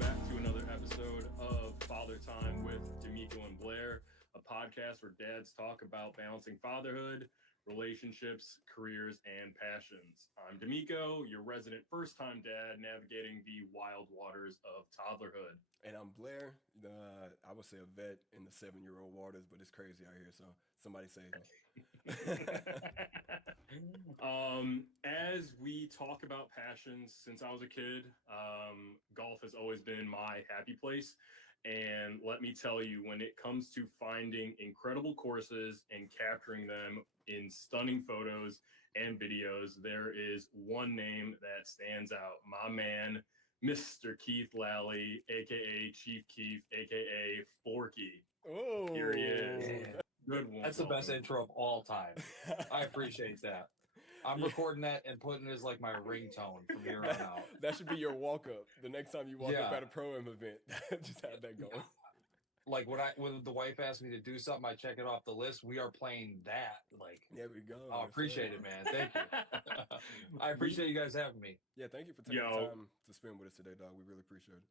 back to another episode of Father Time with D'Amico and Blair, a podcast where dads talk about balancing fatherhood, relationships, careers, and passions. I'm D'Amico, your resident first-time dad navigating the wild waters of toddlerhood. And I'm Blair, I would say a vet in the 7-year-old waters, but it's crazy out here, so somebody save me. As we talk about passions, since I was a kid, golf has always been my happy place. And let me tell you, when it comes to finding incredible courses and capturing them in stunning photos and videos, there is one name that stands out. My man, Mr. Keith Lally, a.k.a. Chief Keith, a.k.a. Forky. Oh, here he is. Yeah. Good one. That's the best intro of all time. I appreciate that. I'm recording that and putting it as like my ringtone from here on out. That should be your walk-up. The next time you walk up at a Pro-Am event, just have that going. Like when the wife asks me to do something, I check it off the list. We are playing that. Like, there we go. I appreciate it, man. Thank you. I appreciate you guys having me. Yeah, thank you for taking the time to spend with us today, dog. We really appreciate it.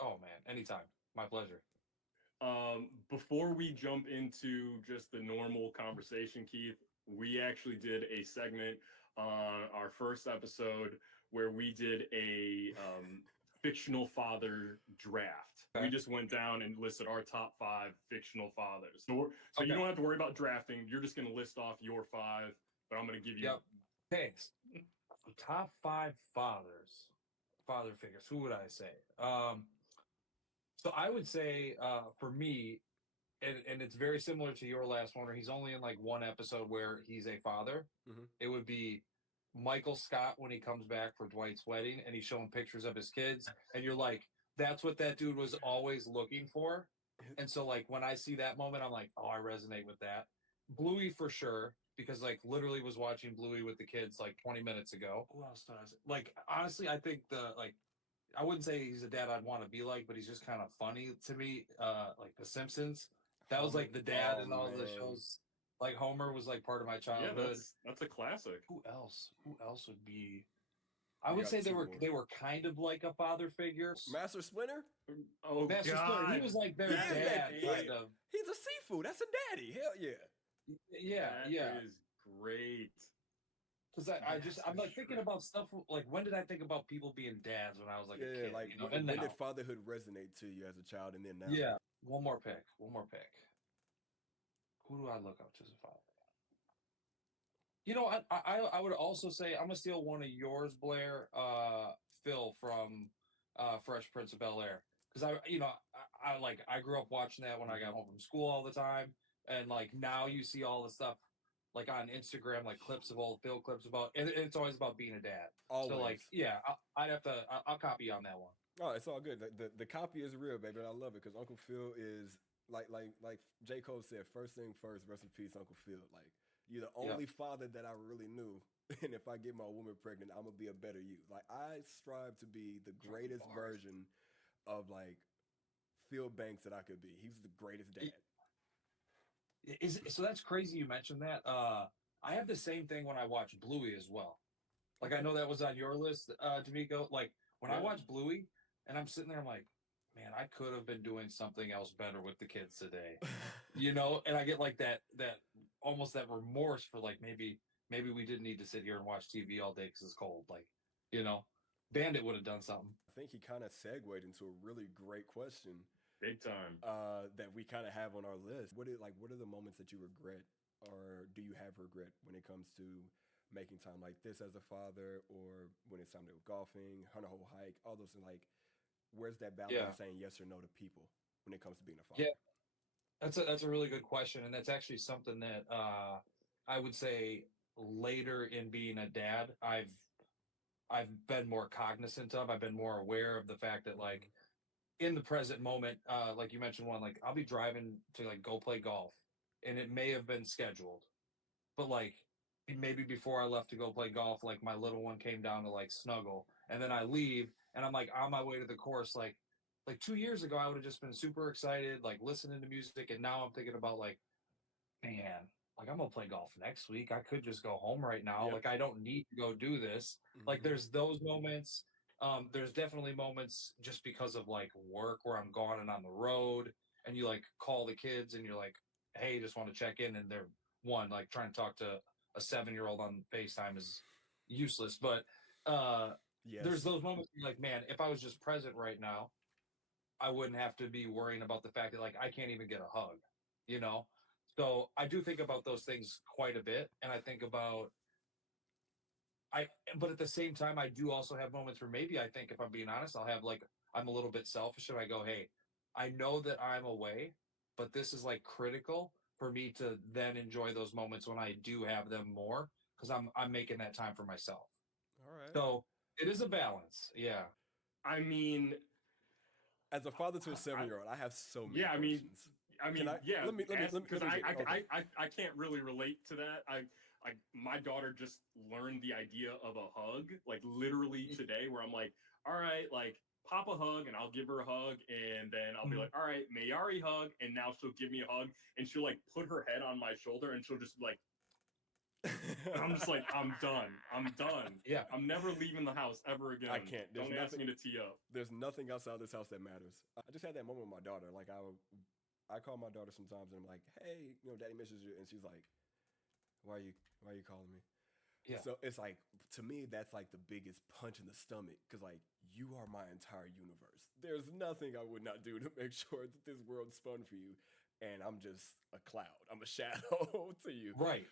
Oh, man. Anytime. My pleasure. Before we jump into just the normal conversation, Keith, we actually did a segment on our first episode where we did a fictional father draft. Okay. We just went down and listed our top 5 fictional fathers. So you don't have to worry about drafting. You're just going to list off your 5, but I'm going to give you... Yep. Thanks. Top 5 father figures. Who would I say? So I would say for me, and it's very similar to your last one, where he's only in like one episode where he's a father. Mm-hmm. It would be Michael Scott when he comes back for Dwight's wedding and he's showing pictures of his kids. And you're like, that's what that dude was always looking for. And so like when I see that moment, I'm like, oh, I resonate with that. Bluey for sure, because like literally was watching Bluey with the kids like 20 minutes ago. Who else did I say? Like, honestly, I think I wouldn't say he's a dad I'd want to be like, but he's just kind of funny to me. Like The Simpsons. That was like the dad in all the shows. Like Homer was like part of my childhood. Yeah, that's a classic. Who else would be? I would say they were kind of like a father figure. Master Splinter? Oh, Master God. Splinter. He was like their dad, kind of. He's a seafood. That's a daddy. Hell yeah. Yeah. That is great. Because I'm like thinking about stuff like, when did I think about people being dads when I was like a kid? Like when did fatherhood resonate to you as a child, and then now? Yeah. One more pick. Who do I look up to as a father? You know, I would also say I'm gonna steal one of yours, Blair. Phil from Fresh Prince of Bel-Air, because I grew up watching that when I got home from school all the time, and like now you see all the stuff like on Instagram, like clips of old Phil clips about, and it's always about being a dad. Always. So like, yeah, I'll copy you on that one. Oh, it's all good. The copy is real, baby. And I love it because Uncle Phil is like J. Cole said, first thing first, rest in peace, Uncle Phil. Like, you're the only father that I really knew. And if I get my woman pregnant, I'm going to be a better you. Like, I strive to be the greatest version of like Phil Banks that I could be. He's the greatest dad. So that's crazy you mentioned that. I have the same thing when I watch Bluey as well. Like, I know that was on your list, D'Amico. Like, when I watch Bluey and I'm sitting there, I'm like, man, I could have been doing something else better with the kids today. You know? And I get like that almost that remorse for like, maybe we didn't need to sit here and watch TV all day because it's cold. Like, you know, Bandit would have done something. I think he kind of segued into a really great question. Big time. That we kind of have on our list. What are the moments that you regret, or do you have regret when it comes to making time like this as a father, or when it's time to go golfing, hunt a whole hike, all those things? Like, where's that balance of saying yes or no to people when it comes to being a father? Yeah, that's a really good question, and that's actually something that I would say later in being a dad, I've been more cognizant of. I've been more aware of the fact that like in the present moment, like you mentioned one, like I'll be driving to like go play golf, and it may have been scheduled, but like maybe before I left to go play golf, like my little one came down to like snuggle, and then I leave and I'm like on my way to the course. Like 2 years ago, I would have just been super excited, like listening to music. And now I'm thinking about like, man, like I'm going to play golf next week. I could just go home right now. Yep. Like I don't need to go do this. Mm-hmm. Like there's those moments. There's definitely moments just because of like work where I'm gone and on the road, and you like call the kids and you're like, hey, just want to check in, and they're like trying to talk to a 7-year-old on FaceTime is useless. But there's Yes. those moments where you're like, man, if I was just present right now, I wouldn't have to be worrying about the fact that like I can't even get a hug, you know? So I do think about those things quite a bit. And I think about I but at the same time I do also have moments where maybe I think if I'm being honest, I'll have like I'm a little bit selfish and I go, hey, I know that I'm away, but this is like critical for me to then enjoy those moments when I do have them more because I'm making that time for myself. All right. So it is a balance. Yeah. I mean, As a father to a I, 7-year-old, I have so many yeah, questions. Can I? yeah. Let Because me get okay. I can't really relate to that. My daughter just learned the idea of a hug, like literally today, where I'm like, all right, like pop a hug, and I'll give her a hug, and then I'll be Mhm. like, all right, Mayari hug, and now she'll give me a hug, and she'll like put her head on my shoulder, and she'll just be like, and I'm just like, I'm done. I'm done. Yeah. I'm never leaving the house ever again. I can't. Don't ask me to tee up. There's nothing outside this house that matters. I just had that moment with my daughter. Like I call my daughter sometimes and I'm like, hey, daddy misses you, and she's like, why are you calling me? Yeah. So it's like, to me, that's like the biggest punch in the stomach because like you are my entire universe. There's nothing I would not do to make sure that this world spun for you, and I'm just a cloud. I'm a shadow to you. Right.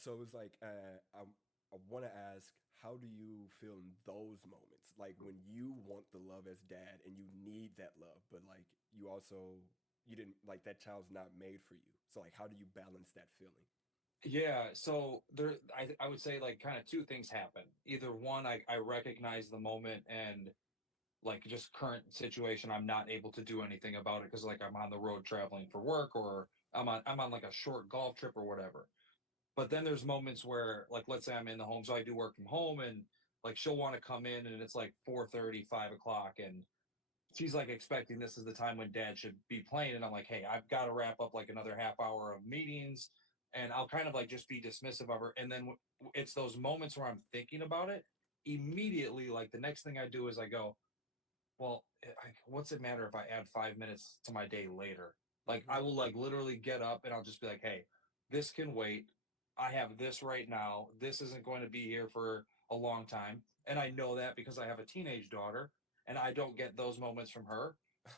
So it was like, I want to ask, how do you feel in those moments? Like when you want the love as dad and you need that love, but like you didn't like that child's not made for you. So like, how do you balance that feeling? Yeah, so I would say like kind of two things happen. Either one, I recognize the moment and like just current situation, I'm not able to do anything about it because like I'm on the road traveling for work or I'm on like a short golf trip or whatever. But then there's moments where like let's say I'm in the home, so I do work from home and like she'll want to come in and it's like 4:30, 5 o'clock, and she's like expecting this is the time when dad should be playing, and I'm like, hey, I've got to wrap up like another half hour of meetings, and I'll kind of like just be dismissive of her, and then it's those moments where I'm thinking about it immediately. Like the next thing I do is I go, well, what's it matter if I add 5 minutes to my day later? Like Mm-hmm. I will like literally get up and I'll just be like, hey, this can wait. I have this right now. This isn't going to be here for a long time. And I know that because I have a teenage daughter and I don't get those moments from her.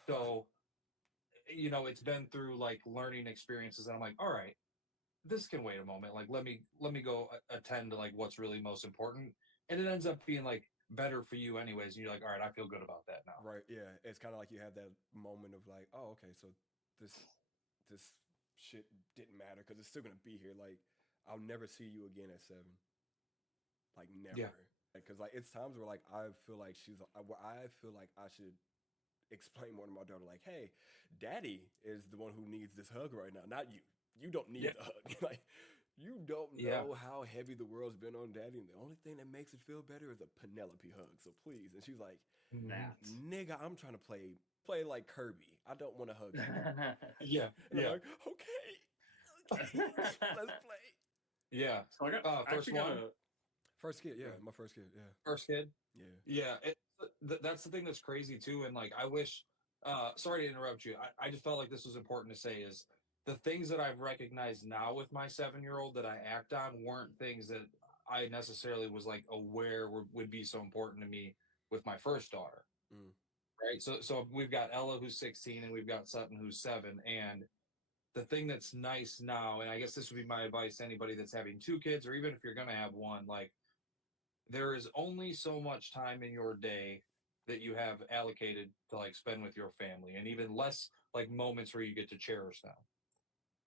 So, it's been through like learning experiences and I'm like, all right, this can wait a moment. Like let me go attend to like what's really most important. And it ends up being like better for you anyways. And you're like, all right, I feel good about that now. Right. Yeah. It's kind of like you have that moment of like, oh, okay, so this this shit didn't matter because it's still gonna be here. Like, I'll never see you again at 7. Like, Yeah. never. Because like it's times where like I feel like where I feel like I should explain more to my daughter. Like, hey, daddy is the one who needs this hug right now, not you. You don't need Yeah. the hug. Like, you don't Yeah. know how heavy the world's been on daddy, and the only thing that makes it feel better is a Penelope hug. So please. And she's like, Mhm. That. nigga, I'm trying to play like Kirby. I don't want to hug you. Yeah. And I'm Yeah. like, okay, let's play. Yeah. So I First actually got one, a First kid, yeah, my first kid, yeah, first kid. yeah. Yeah. That's the thing that's crazy too. And like, I wish, sorry to interrupt you. I just felt like this was important to say is the things that I've recognized now with my 7-year-old that I act on weren't things that I necessarily was like aware would be so important to me with my first daughter. Mm. Right. So we've got Ella who's 16 and we've got Sutton who's 7. And the thing that's nice now, and I guess this would be my advice to anybody that's having 2 kids, or even if you're going to have one, like there is only so much time in your day that you have allocated to like spend with your family, and even less like moments where you get to cherish them.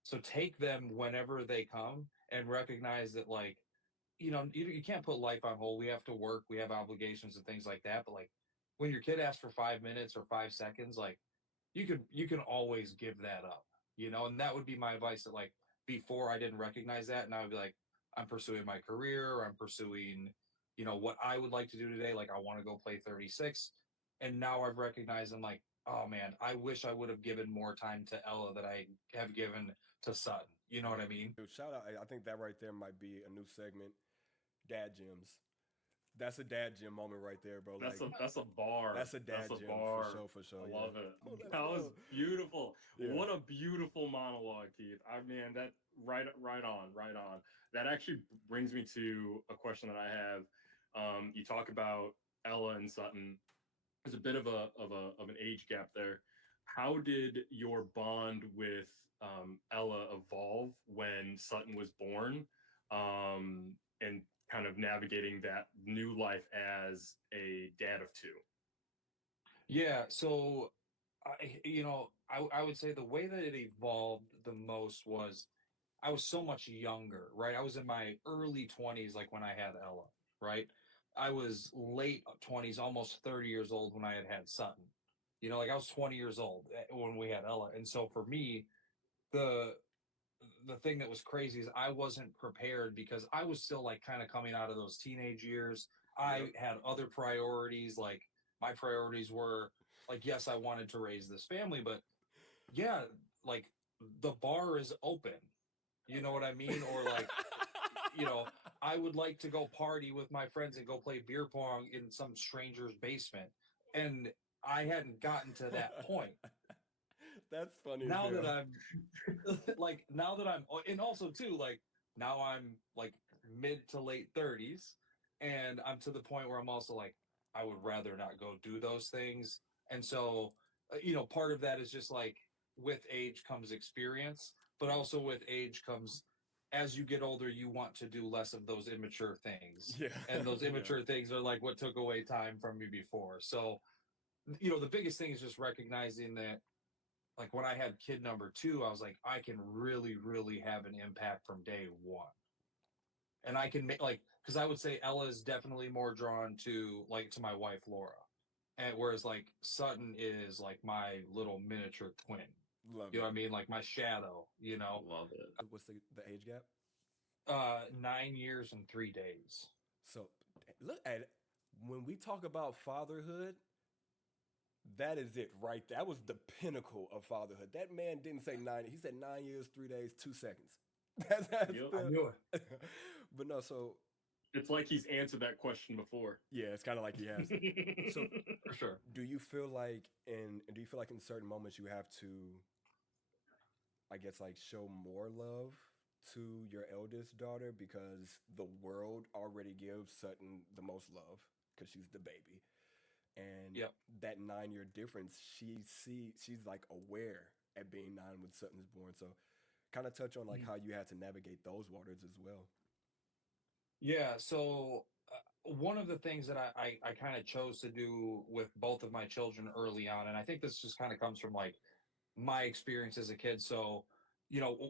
So take them whenever they come and recognize that like, you can't put life on hold. We have to work, we have obligations and things like that. But like when your kid asks for 5 minutes or 5 seconds, like you can always give that up, and that would be my advice that like before I didn't recognize that, and I would be like, I'm pursuing my career, or I'm pursuing, what I would like to do today. Like I want to go play 36. And now I've recognized I'm like, oh man, I wish I would have given more time to Ella that I have given to Sutton. You know what I mean? Dude, shout out! I think that right there might be a new segment, dad gyms. That's a dad gym moment right there, bro. That's Like a bar. that's a dad That's a gym bar. for sure. I Yeah. love it. Oh, let's That was go. beautiful. Yeah. What a beautiful monologue, Keith. I mean, that right on, right on. That actually brings me to a question that I have. You talk about Ella and Sutton. There's a bit of an age gap there. How did your bond with Ella evolve when Sutton was born, and kind of navigating that new life as a dad of two? Yeah, so I would say the way that it evolved the most was I was so much younger, right? I was in my early 20s, like when I had Ella, right? I was late 20s, almost 30 years old when I had Sutton. Like I was 20 years old when we had Ella. And so for me, the the thing that was crazy is I wasn't prepared because I was still like kind of coming out of those teenage years. I Yep. had other priorities. Like my priorities were like, yes, I wanted to raise this family, but yeah, like the bar is open. You know what I mean? Or like, you know, I would like to go party with my friends and go play beer pong in some stranger's basement. And I hadn't gotten to that point. That's funny as Now that hell. I'm like now that I'm and also too like now I'm like mid to late 30s and I'm to the point where I'm also like I would rather not go do those things. And so part of that is just like with age comes experience, but also with age comes as you get older you want to do less of those immature things. Yeah. And those Yeah. immature things are like what took away time from me before. So the biggest thing is just recognizing that like when I had kid number two, I was like, I can really, really have an impact from day one. And I can make like, because I would say Ella is definitely more drawn to like to my wife Laura, and whereas like Sutton is like my little miniature twin. Love You know it. what I mean? Like my shadow. Love it. What's the age gap? 9 years and 3 days. So look at it. When we talk about fatherhood, that is it right there. That was the pinnacle of fatherhood. That man didn't say 9. He said 9 years, 3 days, 2 seconds. That's Yep. I knew it. but no. So It's like he's answered that question before. yeah, it's kind of like he has. So For sure. do you feel like in certain moments you have to, I guess, like show more love to your eldest daughter because the world already gives Sutton the most love because she's the baby, and Yep. that 9 year difference, she's like aware at being 9 when Sutton's born. So, kind of touch on like how you had to navigate those waters as well. Yeah. So one of the things that I kind of chose to do with both of my children early on, and I think this just kind of comes from like my experience as a kid. So,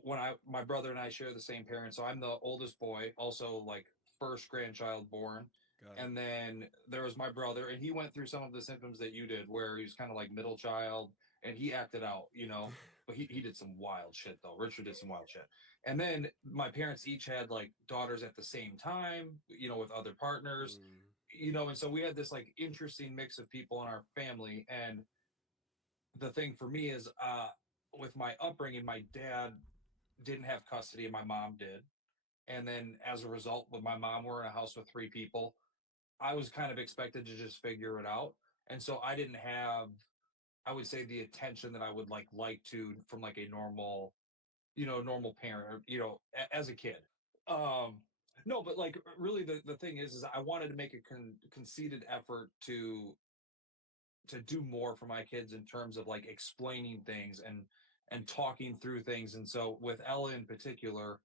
when my brother and I share the same parents. So I'm the oldest boy, also like first grandchild born. Got And then there was my brother, and he went through some of the symptoms that you did, where he was kind of like middle child and he acted out. But he did some wild shit though. Richard did some wild shit. And then my parents each had like daughters at the same time, with other partners, Mm, and so we had this like interesting mix of people in our family. And the thing for me is with my upbringing, my dad didn't have custody and my mom did. And then as a result, with my mom, we're in a house with three people. I was kind of expected to just figure it out. And so I didn't have, I would say, the attention that I would like to from like a normal parent, or, as a kid. Um, no, but like really the thing is I wanted to make a conceited effort to do more for my kids in terms of like explaining things and talking through things. And so with Ella in particular,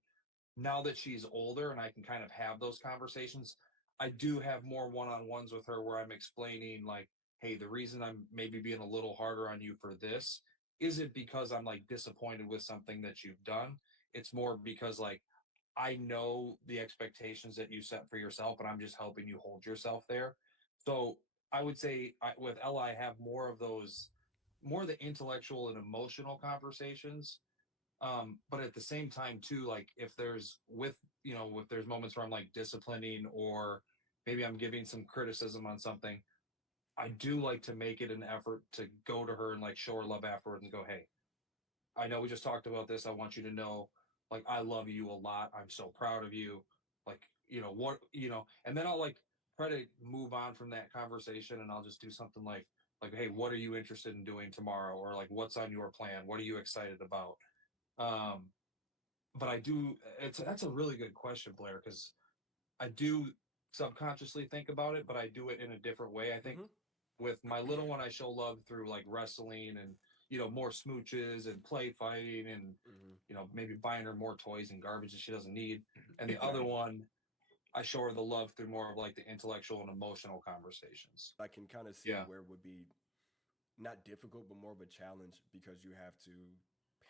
now that she's older and I can kind of have those conversations, I do have more one-on-ones with her where I'm explaining like, hey, the reason I'm maybe being a little harder on you for this isn't because I'm like disappointed with something that you've done. It's more because like I know the expectations that you set for yourself, and I'm just helping you hold yourself there. So I would say with Ella, I have more of those, more the intellectual and emotional conversations. But at the same time, too, like if there's moments where I'm like disciplining or maybe I'm giving some criticism on something, I do like to make it an effort to go to her and like show her love afterwards and go, hey, I know we just talked about this. I want you to know, like, I love you a lot. I'm so proud of you. Like, and then I'll like, try to move on from that conversation, and I'll just do something like, hey, what are you interested in doing tomorrow, or like, what's on your plan? What are you excited about? Um, but I do. That's a really good question, Blair, because I do subconsciously think about it, but I do it in a different way. I think Mm-hmm. with my little one, I show love through like wrestling and more smooches and play fighting and Mm-hmm. maybe buying her more toys and garbage that she doesn't need. And the other Exactly. one, I show her the love through more of like the intellectual and emotional conversations. I can kind of see Yeah. where it would be not difficult, but more of a challenge because you have to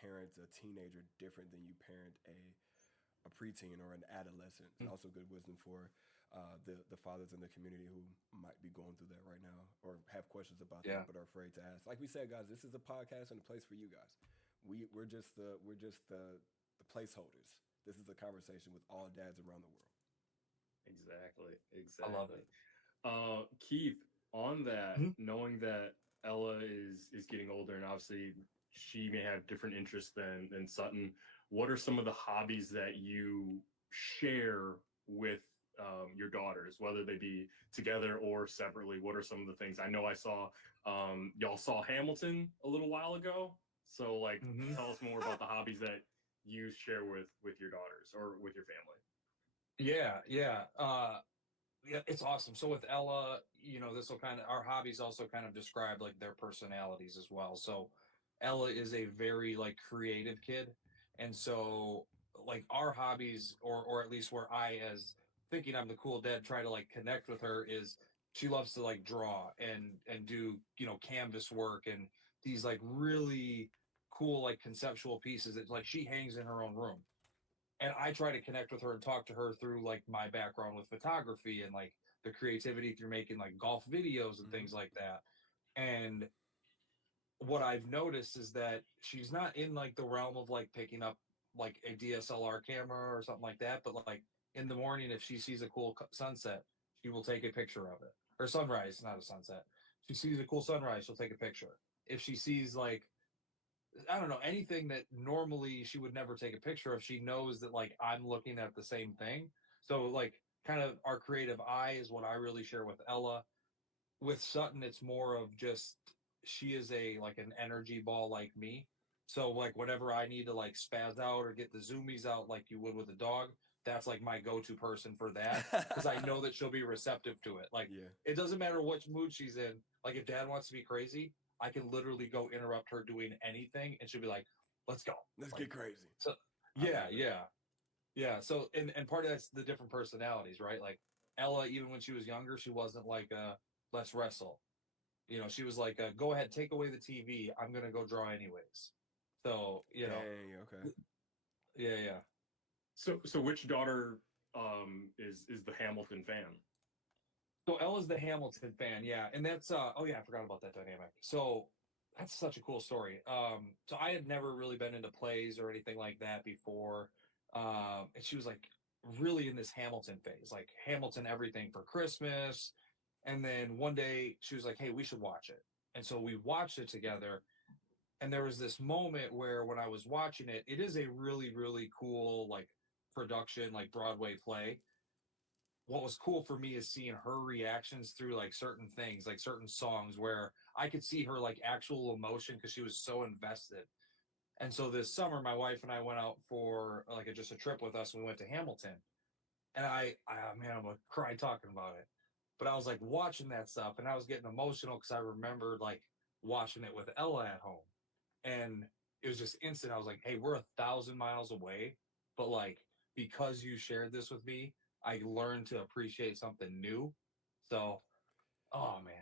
parent a teenager different than you parent a preteen or an adolescent. And Mm. also good wisdom for the fathers in the community who might be going through that right now or have questions about Yeah. that but are afraid to ask. Like we said, guys, this is a podcast and a place for you guys. We're just the placeholders. This is a conversation with all dads around the world. Exactly. I love Exactly. it. Keith, on that, Mhm. knowing that Ella is getting older and obviously she may have different interests than Sutton, what are some of the hobbies that you share with your daughters, whether they be together or separately? What are some of the things? I know I saw y'all saw Hamilton a little while ago. So like Mhm. tell us more about the hobbies that you share with your daughters or with your family. Yeah, yeah. Yeah, it's awesome. So with Ella, this will kind of our hobbies also kind of describe like their personalities as well. So Ella is a very like creative kid. And so like our hobbies or at least where I as thinking I'm the cool dad try to like connect with her is she loves to like draw and do, canvas work and these like really cool like conceptual pieces that like she hangs in her own room, and I try to connect with her and talk to her through like my background with photography and like the creativity through making like golf videos and Mm-hmm. things like that. And what I've noticed is that she's not in like the realm of like picking up like a DSLR camera or something like that, but like in the morning, if she sees a cool sunset, she will take a picture of it. Or sunrise, not a sunset. She sees a cool sunrise, she'll take a picture. If she sees like I don't know, anything that normally she would never take a picture of, she knows that like I'm looking at the same thing. So like kind of our creative eye is what I really share with Ella. With Sutton, it's more of just she is a like an energy ball like me. So like whenever I need to like spaz out or get the zoomies out like you would with a dog, that's like my go-to person for that because I know that she'll be receptive to it. Like Yeah. it doesn't matter which mood she's in. Like if dad wants to be crazy, I can literally go interrupt her doing anything and she'll be like, "Let's go." Let's Like get crazy. so I yeah, love it. yeah. Yeah. So and part of that's the different personalities, right? Like Ella, even when she was younger, she wasn't like let's wrestle. She was like, go ahead, take away the TV. I'm gonna go draw anyways. So, Dang. Okay. yeah, yeah. So which daughter is the Hamilton fan? So Ella's the Hamilton fan, yeah. And that's oh yeah, I forgot about that dynamic. So that's such a cool story. So I had never really been into plays or anything like that before. And she was like really in this Hamilton phase, like Hamilton everything for Christmas. And then one day she was like, hey, we should watch it. And so we watched it together. And there was this moment where when I was watching it, it is a really, really cool like production, like Broadway play. What was cool for me is seeing her reactions through like certain things, like certain songs where I could see her like actual emotion because she was so invested. And so this summer, my wife and I went out for like just a trip with us. We went to Hamilton, and man, I'm gonna cry talking about it. But I was like watching that stuff, and I was getting emotional because I remembered like watching it with Ella at home, and it was just instant. I was like, hey, we're 1,000 miles away, but like because you shared this with me, I learned to appreciate something new. So, oh man,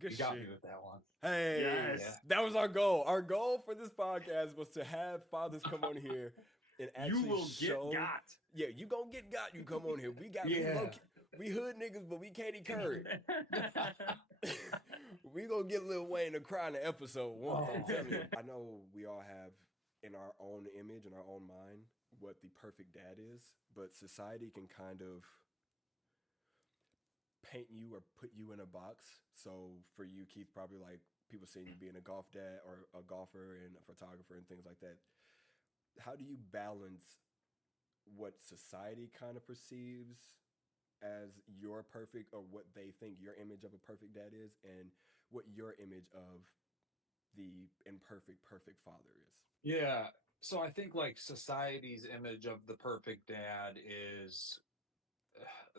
Good you got me shit. with that one. Hey, Yeah. Yes. that was our goal. Our goal for this podcast was to have fathers come on here and You actually will show. get got. Yeah, you gonna get got. You come on here. Yeah. We hood niggas, but we Katy Curry. We gonna get Lil Wayne to cry in the episode once. I'm Oh. telling you. I know we all have in our own image, in our own mind, what the perfect dad is, but society can kind of paint you or put you in a box. So for you, Keith, probably like people seeing you being a golf dad or a golfer and a photographer and things like that. How do you balance what society kind of perceives as your perfect, or what they think your image of a perfect dad is, and what your image of the imperfect perfect father is. Yeah. So I think like society's image of the perfect dad is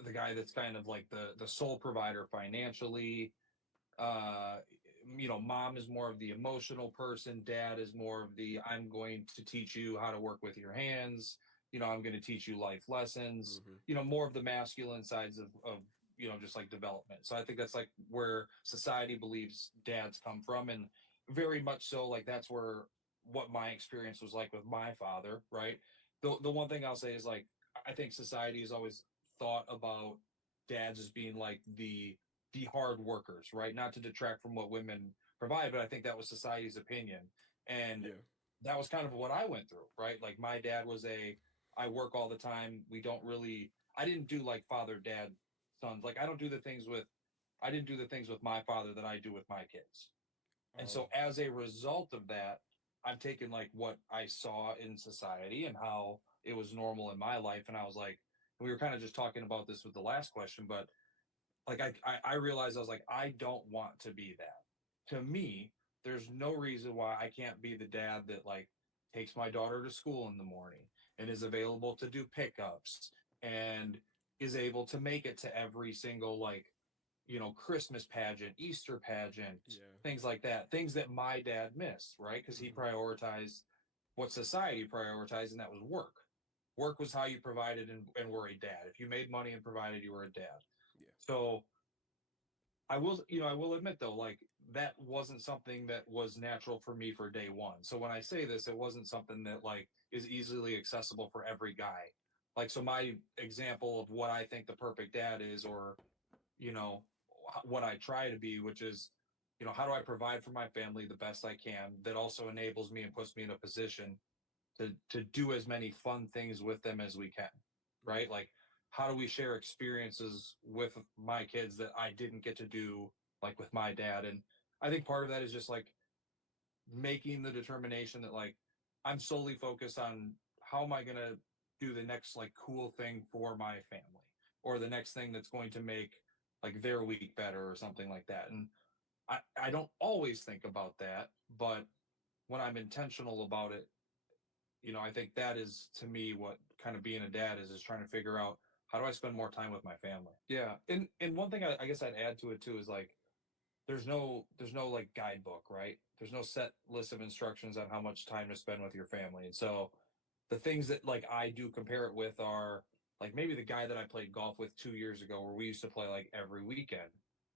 the guy that's kind of like the sole provider financially. uh Mom is more of the emotional person, dad is more of the I'm going to teach you how to work with your hands, I'm going to teach you life lessons, Mm-hmm. more of the masculine sides of just like development. So I think that's like where society believes dads come from, and very much so like that's where what my experience was like with my father, right? The one thing I'll say is like I think society has always thought about dads as being like the hard workers, right? Not to detract from what women provide, but I think that was society's opinion. And Yeah. that was kind of what I went through, right? Like my dad was I work all the time. I didn't do like father, dad, sons. Like I didn't do the things with my father that I do with my kids. And Oh. so as a result of that, I've taken like what I saw in society and how it was normal in my life. And I was like, we were kind of just talking about this with the last question, but like I realized I was like, I don't want to be that. To me, there's no reason why I can't be the dad that like takes my daughter to school in the morning and is available to do pickups and is able to make it to every single like Christmas pageant, Easter pageant, Yeah. things like that, things that my dad missed, right? Because he Mm-hmm. prioritized what society prioritized, and that was work. Work was how you provided and were a dad. If you made money and provided, you were a dad. Yeah. So I will admit though, like that wasn't something that was natural for me for day one. So when I say this, it wasn't something that like is easily accessible for every guy. Like, so my example of what I think the perfect dad is, or, you know, what I try to be, which is, how do I provide for my family the best I can that also enables me and puts me in a position to do as many fun things with them as we can, right? Mm-hmm. Like, how do we share experiences with my kids that I didn't get to do, like with my dad? And I think part of that is just like making the determination that like I'm solely focused on how am I going to do the next like cool thing for my family, or the next thing that's going to make like their week better or something like that. And I don't always think about that, but when I'm intentional about it, I think that is to me what kind of being a dad is trying to figure out how do I spend more time with my family. Yeah. And one thing I guess I'd add to it too is like there's no like guidebook, right? There's no set list of instructions on how much time to spend with your family. And so the things that like I do compare it with are like maybe the guy that I played golf with 2 years ago, where we used to play like every weekend.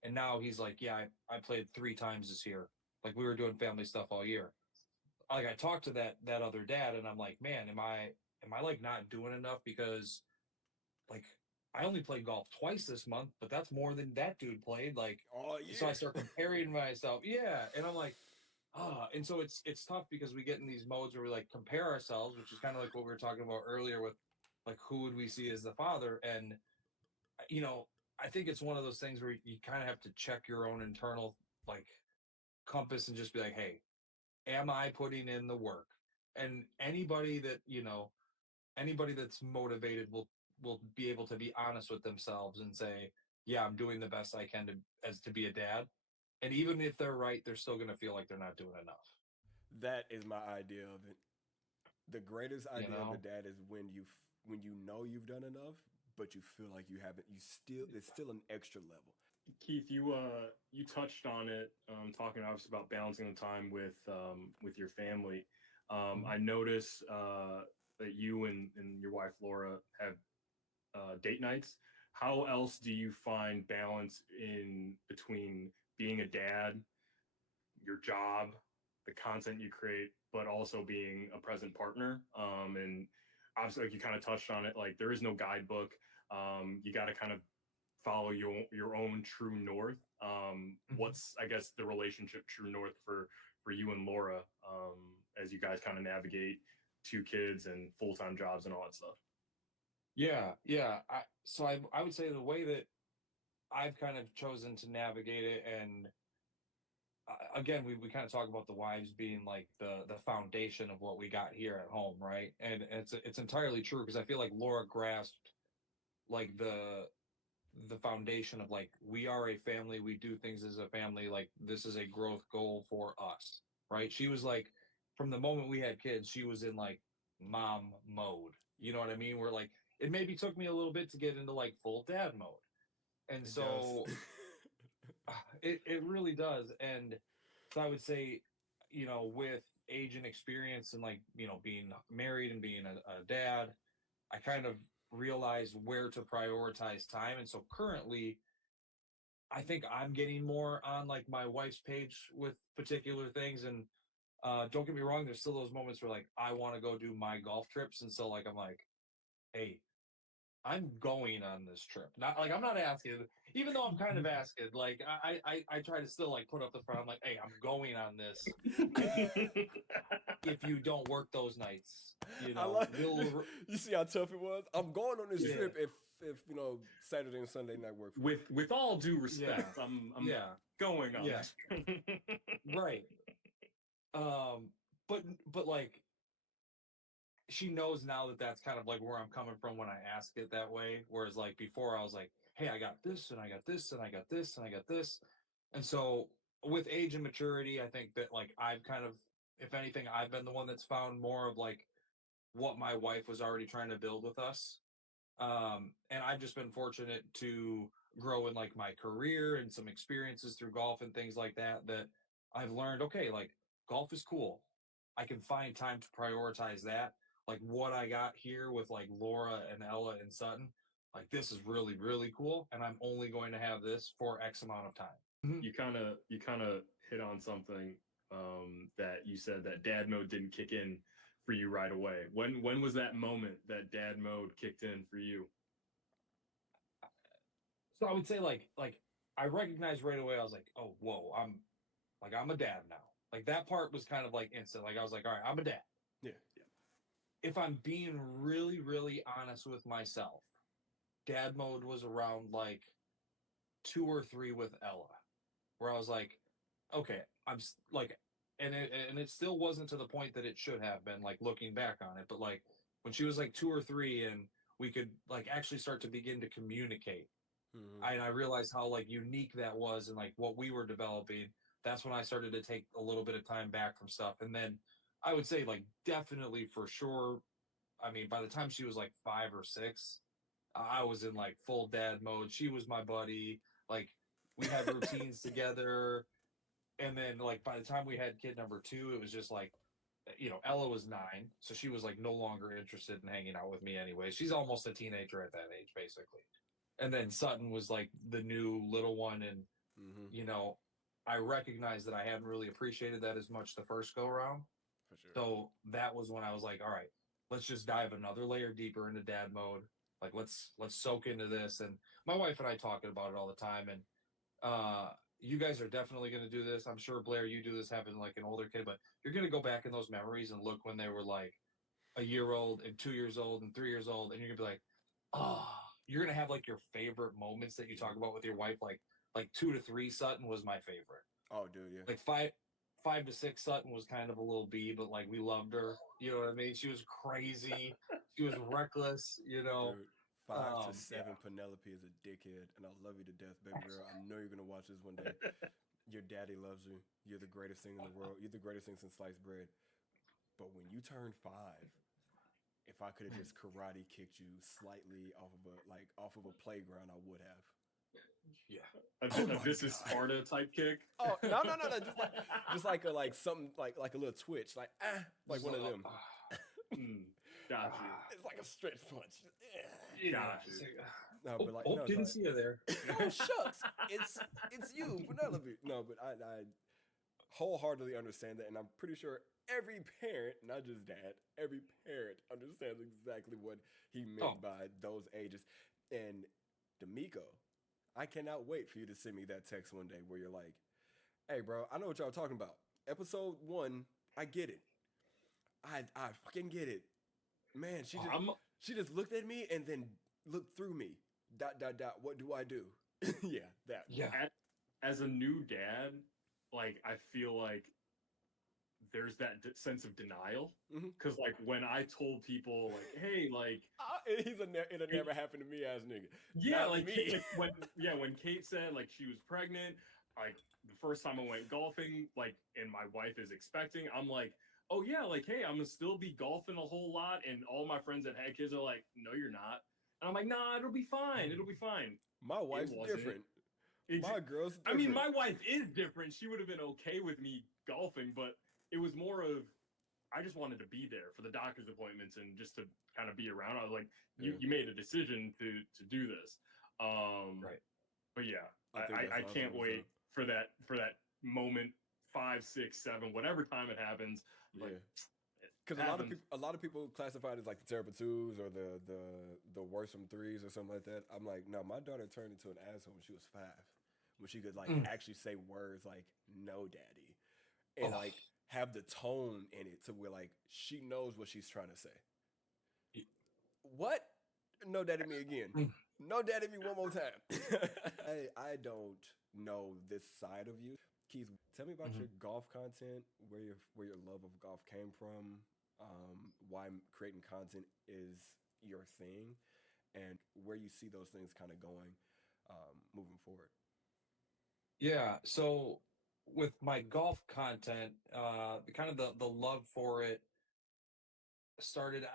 And now he's like, yeah, I played 3 times this year. Like we were doing family stuff all year. Like I talked to that other dad, and I'm like, man, am I like not doing enough? Because like I only played golf twice this month, but that's more than that dude played. Like, Oh so I yeah. start comparing myself. Yeah. And I'm like, and so it's tough because we get in these modes where we like compare ourselves, which is kind of like what we were talking about earlier with like who would we see as the father. And you know, I think it's one of those things where you kind of have to check your own internal like compass and just be like, hey, am I putting in the work? And anybody that's motivated will be able to be honest with themselves and say, yeah, I'm doing the best I can to be a dad. And even if they're right, they're still going to feel like they're not doing enough. That is my idea of it. The greatest You idea of a know? dad is when you know you've done enough, but you feel like you haven't. You still it's still an extra level. Keith, you touched on it, talking obviously about balancing the time with your family. Mhm. I notice that you and your wife Laura have date nights. How else do you find balance in between being a dad, your job, the content you create, but also being a present partner? And obviously, like you kind of touched on it, like there is no guidebook. You got to kind of follow your own true north. Mhm. What's I guess the relationship true north for you and Laura, as you guys kind of navigate 2 kids and full-time jobs and all that stuff? Yeah, yeah. I would say the way that I've kind of chosen to navigate it, and again, we kind of talk about the wives being like the foundation of what we got here at home, right? And it's entirely true because I feel like Laura grasped like the foundation of like, we are a family, we do things as a family, like this is a growth goal for us, right? She was like, from the moment we had kids, she was in like mom mode. You know what I mean? Where like it maybe took me a little bit to get into like full dad mode. And It so does. it really does. And so I would say, you know, with age and experience and like, you know, being married and being a dad, I kind of realized where to prioritize time. And so currently, I think I'm getting more on like my wife's page with particular things. And don't get me wrong, there's still those moments where like I want to go do my golf trips. And so like I'm like, hey, I'm going on this trip. Not like I'm not asking, even though I'm kind of asking. Like I try to still like put up the front. I'm like, hey, I'm going on this. If you don't work those nights, you I know, love. we'll You see how tough it was. I'm going on this Yeah. trip if you know Saturday and Sunday night work. For with all due respect, I'm yeah, going on yeah. this. Right. But like she knows now that that's kind of like where I'm coming from when I ask it that way. Whereas like before, I was like, hey, I got this and I got this and I got this and I got this. And so with age and maturity, I think that like I've kind of, if anything, I've been the one that's found more of like what my wife was already trying to build with us. And I've just been fortunate to grow in like my career and some experiences through golf and things like that, that I've learned, okay, like golf is cool. I can find time to prioritize that. Like what I got here with like Laura and Ella and Sutton, like this is really, really cool. And I'm only going to have this for X amount of time. You kind of hit on something that you said that dad mode didn't kick in for you right away. When was that moment that dad mode kicked in for you? So I would say like I recognized right away, I was like, oh whoa, I'm a dad now. Like that part was kind of like instant. Like I was like, all right, I'm a dad. yeah, If I'm being really, really honest with myself, dad mode was around like 2 or 3 with Ella, where I was like, okay, like, and it still wasn't to the point that it should have been, like looking back on it, but like when she was like 2 or 3 and we could like actually start to begin to communicate, mm-hmm. I realized how like unique that was and like what we were developing. That's when I started to take a little bit of time back from stuff, and then I would say like definitely for sure. I mean, by the time she was like 5 or 6, I was in like full dad mode. She was my buddy. Like we had routines together. And then like by the time we had kid number 2, it was just like, you know, Ella was 9, so she was like no longer interested in hanging out with me anyway. She's almost a teenager at that age, basically. And then Sutton was like the new little one, and Mm-hmm. you know, I recognized that I hadn't really appreciated that as much the first go around. For sure. So that was when I was like, all right, let's just dive another layer deeper into dad mode. Like let's soak into this. And my wife and I talking about it all the time. And you guys are definitely going to do this. I'm sure Blair, you do this having like an older kid, but you're going to go back in those memories and look when they were like a year old and 2 years old and 3 years old, and you're gonna be like, oh, you're gonna have like your favorite moments that you talk about with your wife. Like 2 to 3 Sutton was my favorite. Oh, dude, yeah. Like 5 to 6 Sutton was kind of a little B, but like we loved her. You know what I mean? She was crazy. She was reckless. You know. Dude, 5 to 7 Yeah. Penelope is a dickhead, and I love you to death, baby girl. I know you're gonna watch this one day. Your daddy loves you. You're the greatest thing in the world. You're the greatest thing since sliced bread. But when you turn 5, if I could have just karate kicked you slightly off of a playground, I would have. Yeah. Oh my This is God. Sparta type kick. Oh no, just like a something like a little twitch, like like one of them. Got you. It's like a stretch punch. Yeah. Got you. No, but like no, Didn't it's see you there. like, oh shucks, it's you, Penelope. No, but I wholeheartedly understand that, and I'm pretty sure every parent, not just dad, every parent understands exactly what he meant by those ages. And D'Amico, I cannot wait for you to send me that text one day where you're like, "Hey, bro, I know what y'all talking about. Episode 1, I get it. I fucking get it. Man, she just looked at me and then looked through me. ... What do I do?" Yeah, that. Yeah. As a new dad, like I feel like there's that sense of denial. Mhm. Because like when I told people like, hey, like It'll never happen to me, ass nigga. yeah, Not like me. like when Kate said like she was pregnant, like the first time I went golfing, like and my wife is expecting, I'm like, oh yeah, like hey, I'm gonna still be golfing a whole lot, and all my friends that had kids are like, no, you're not, and I'm like, nah, it'll be fine, it'll be fine. My It wife's wasn't. different. Ex- My girl's I mean, different. my wife is different. She would have been okay with me golfing, but it was more of I just wanted to be there for the doctor's appointments and just to kind of be around. I was like, Yeah. you made a decision to do this. Right. But yeah, I think that's I awesome can't as wait for that moment, 5, 6, 7, whatever time it happens. Like, Yeah. Because a lot of people classify it as like the terrible twos or the worrisome threes or something like that. I'm like, no, my daughter turned into an asshole when she was 5, when she could like actually say words like "no, daddy," and like have the tone in it to where like she knows what she's trying to say. What? No, daddy me again. No, daddy me one more time. I don't know this side of you, Keith. Tell me about your golf content, where your love of golf came from, why creating content is your thing, and where you see those things kind of going moving forward. Yeah. So with my golf content, kind of the love for it started,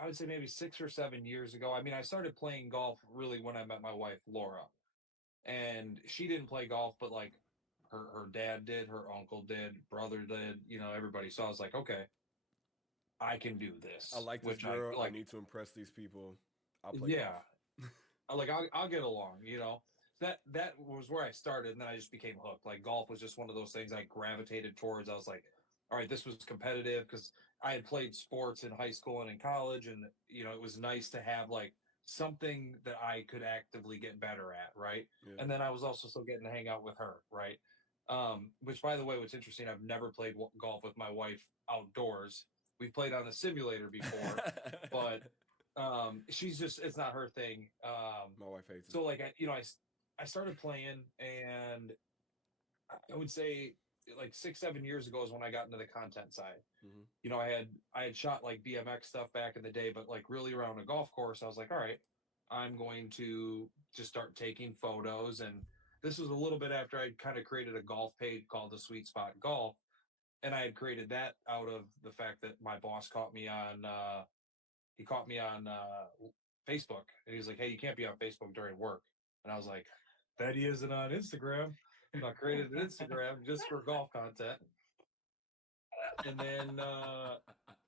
I would say maybe 6 or 7 years ago. I mean, I started playing golf really when I met my wife, Laura, and she didn't play golf, but like her dad did, her uncle did, brother did, everybody. So I was like, okay, I can do I this, like this which I girl. I like. need to impress these people. I'll play Yeah. golf. I'll get along. That was where I started, and then I just became hooked. Like golf was just one of those things I gravitated towards. I was like, all right, this was competitive because I had played sports in high school and in college, and it was nice to have like something that I could actively get better at, right? Yeah. And then I was also still getting to hang out with her, right? Which, by the way, what's interesting, I've never played golf with my wife outdoors. We've played on a simulator before, but she's just, it's not her thing. My wife hates it. So like I started playing, and I would say like 6, 7 years ago is when I got into the content side. I had shot like BMX stuff back in the day, but like really around a golf course, I was like, all right, I'm going to just start taking photos. And this was a little bit after I'd kind of created a golf page called the Sweet Spot Golf, and I had created that out of the fact that my boss caught me on Facebook, and he was like, "Hey, you can't be on Facebook during work." And I was like, "That he isn't on Instagram." And I created an Instagram just for golf content. And then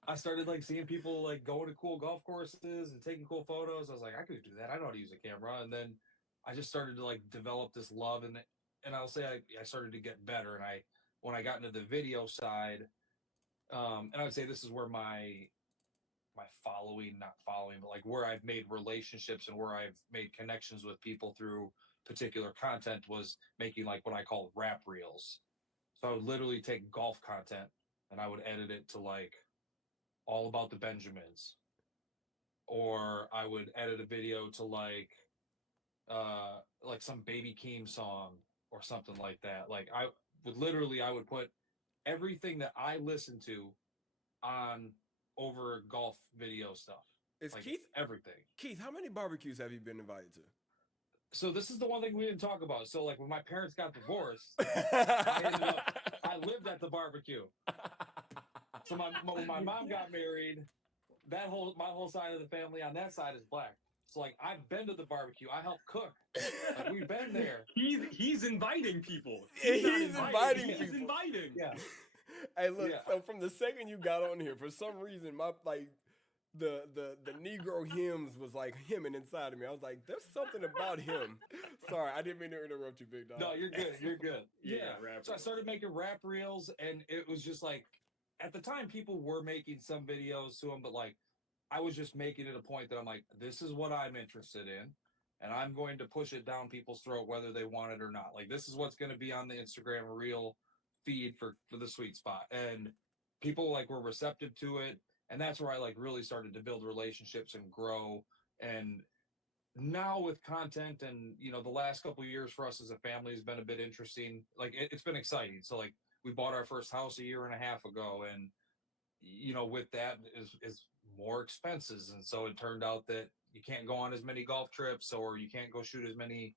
I started like seeing people like going to cool golf courses and taking cool photos. I was like, I could do that. I know how to use a camera. And then I just started to like develop this love, and I'll say I started to get better. And when I got into the video side, and I would say this is where my following, not following, but like where I've made relationships and where I've made connections with people through particular content was making like what I call rap reels. So I would literally take golf content and I would edit it to like all about the Benjamins, or I would edit a video to like some Baby Keem song or something like that. Like I would put everything that I listen to on over golf video stuff. Is Like Keith everything. Keith, how many barbecues have you been invited to? So this is the one thing we didn't talk about. So like when my parents got divorced, I lived at the barbecue. So when my mom got married, my whole side of the family on that side is black. So like I've been to the barbecue. I helped cook. Like we've been there. He's inviting people. He's inviting people. He's inviting. Yeah. Hey, look. Yeah. So from the second you got on here, for some reason, my like the Negro hymns was like hymning inside of me. I was like, there's something about him. Sorry, I didn't mean to interrupt you, big dog. No, you're good. You're good. Yeah. So I started making rap reels, and it was just like at the time people were making some videos to them, but like I was just making it a point that I'm like, this is what I'm interested in, and I'm going to push it down people's throat whether they want it or not. Like this is what's going to be on the Instagram reel feed for the Sweet Spot, and people like were receptive to it, and that's where I like really started to build relationships and grow. And now with content and the last couple of years for us as a family has been a bit interesting. Like it's been exciting. So like we bought our first house a year and a half ago, and with that is more expenses, and so it turned out that you can't go on as many golf trips, or you can't go shoot as many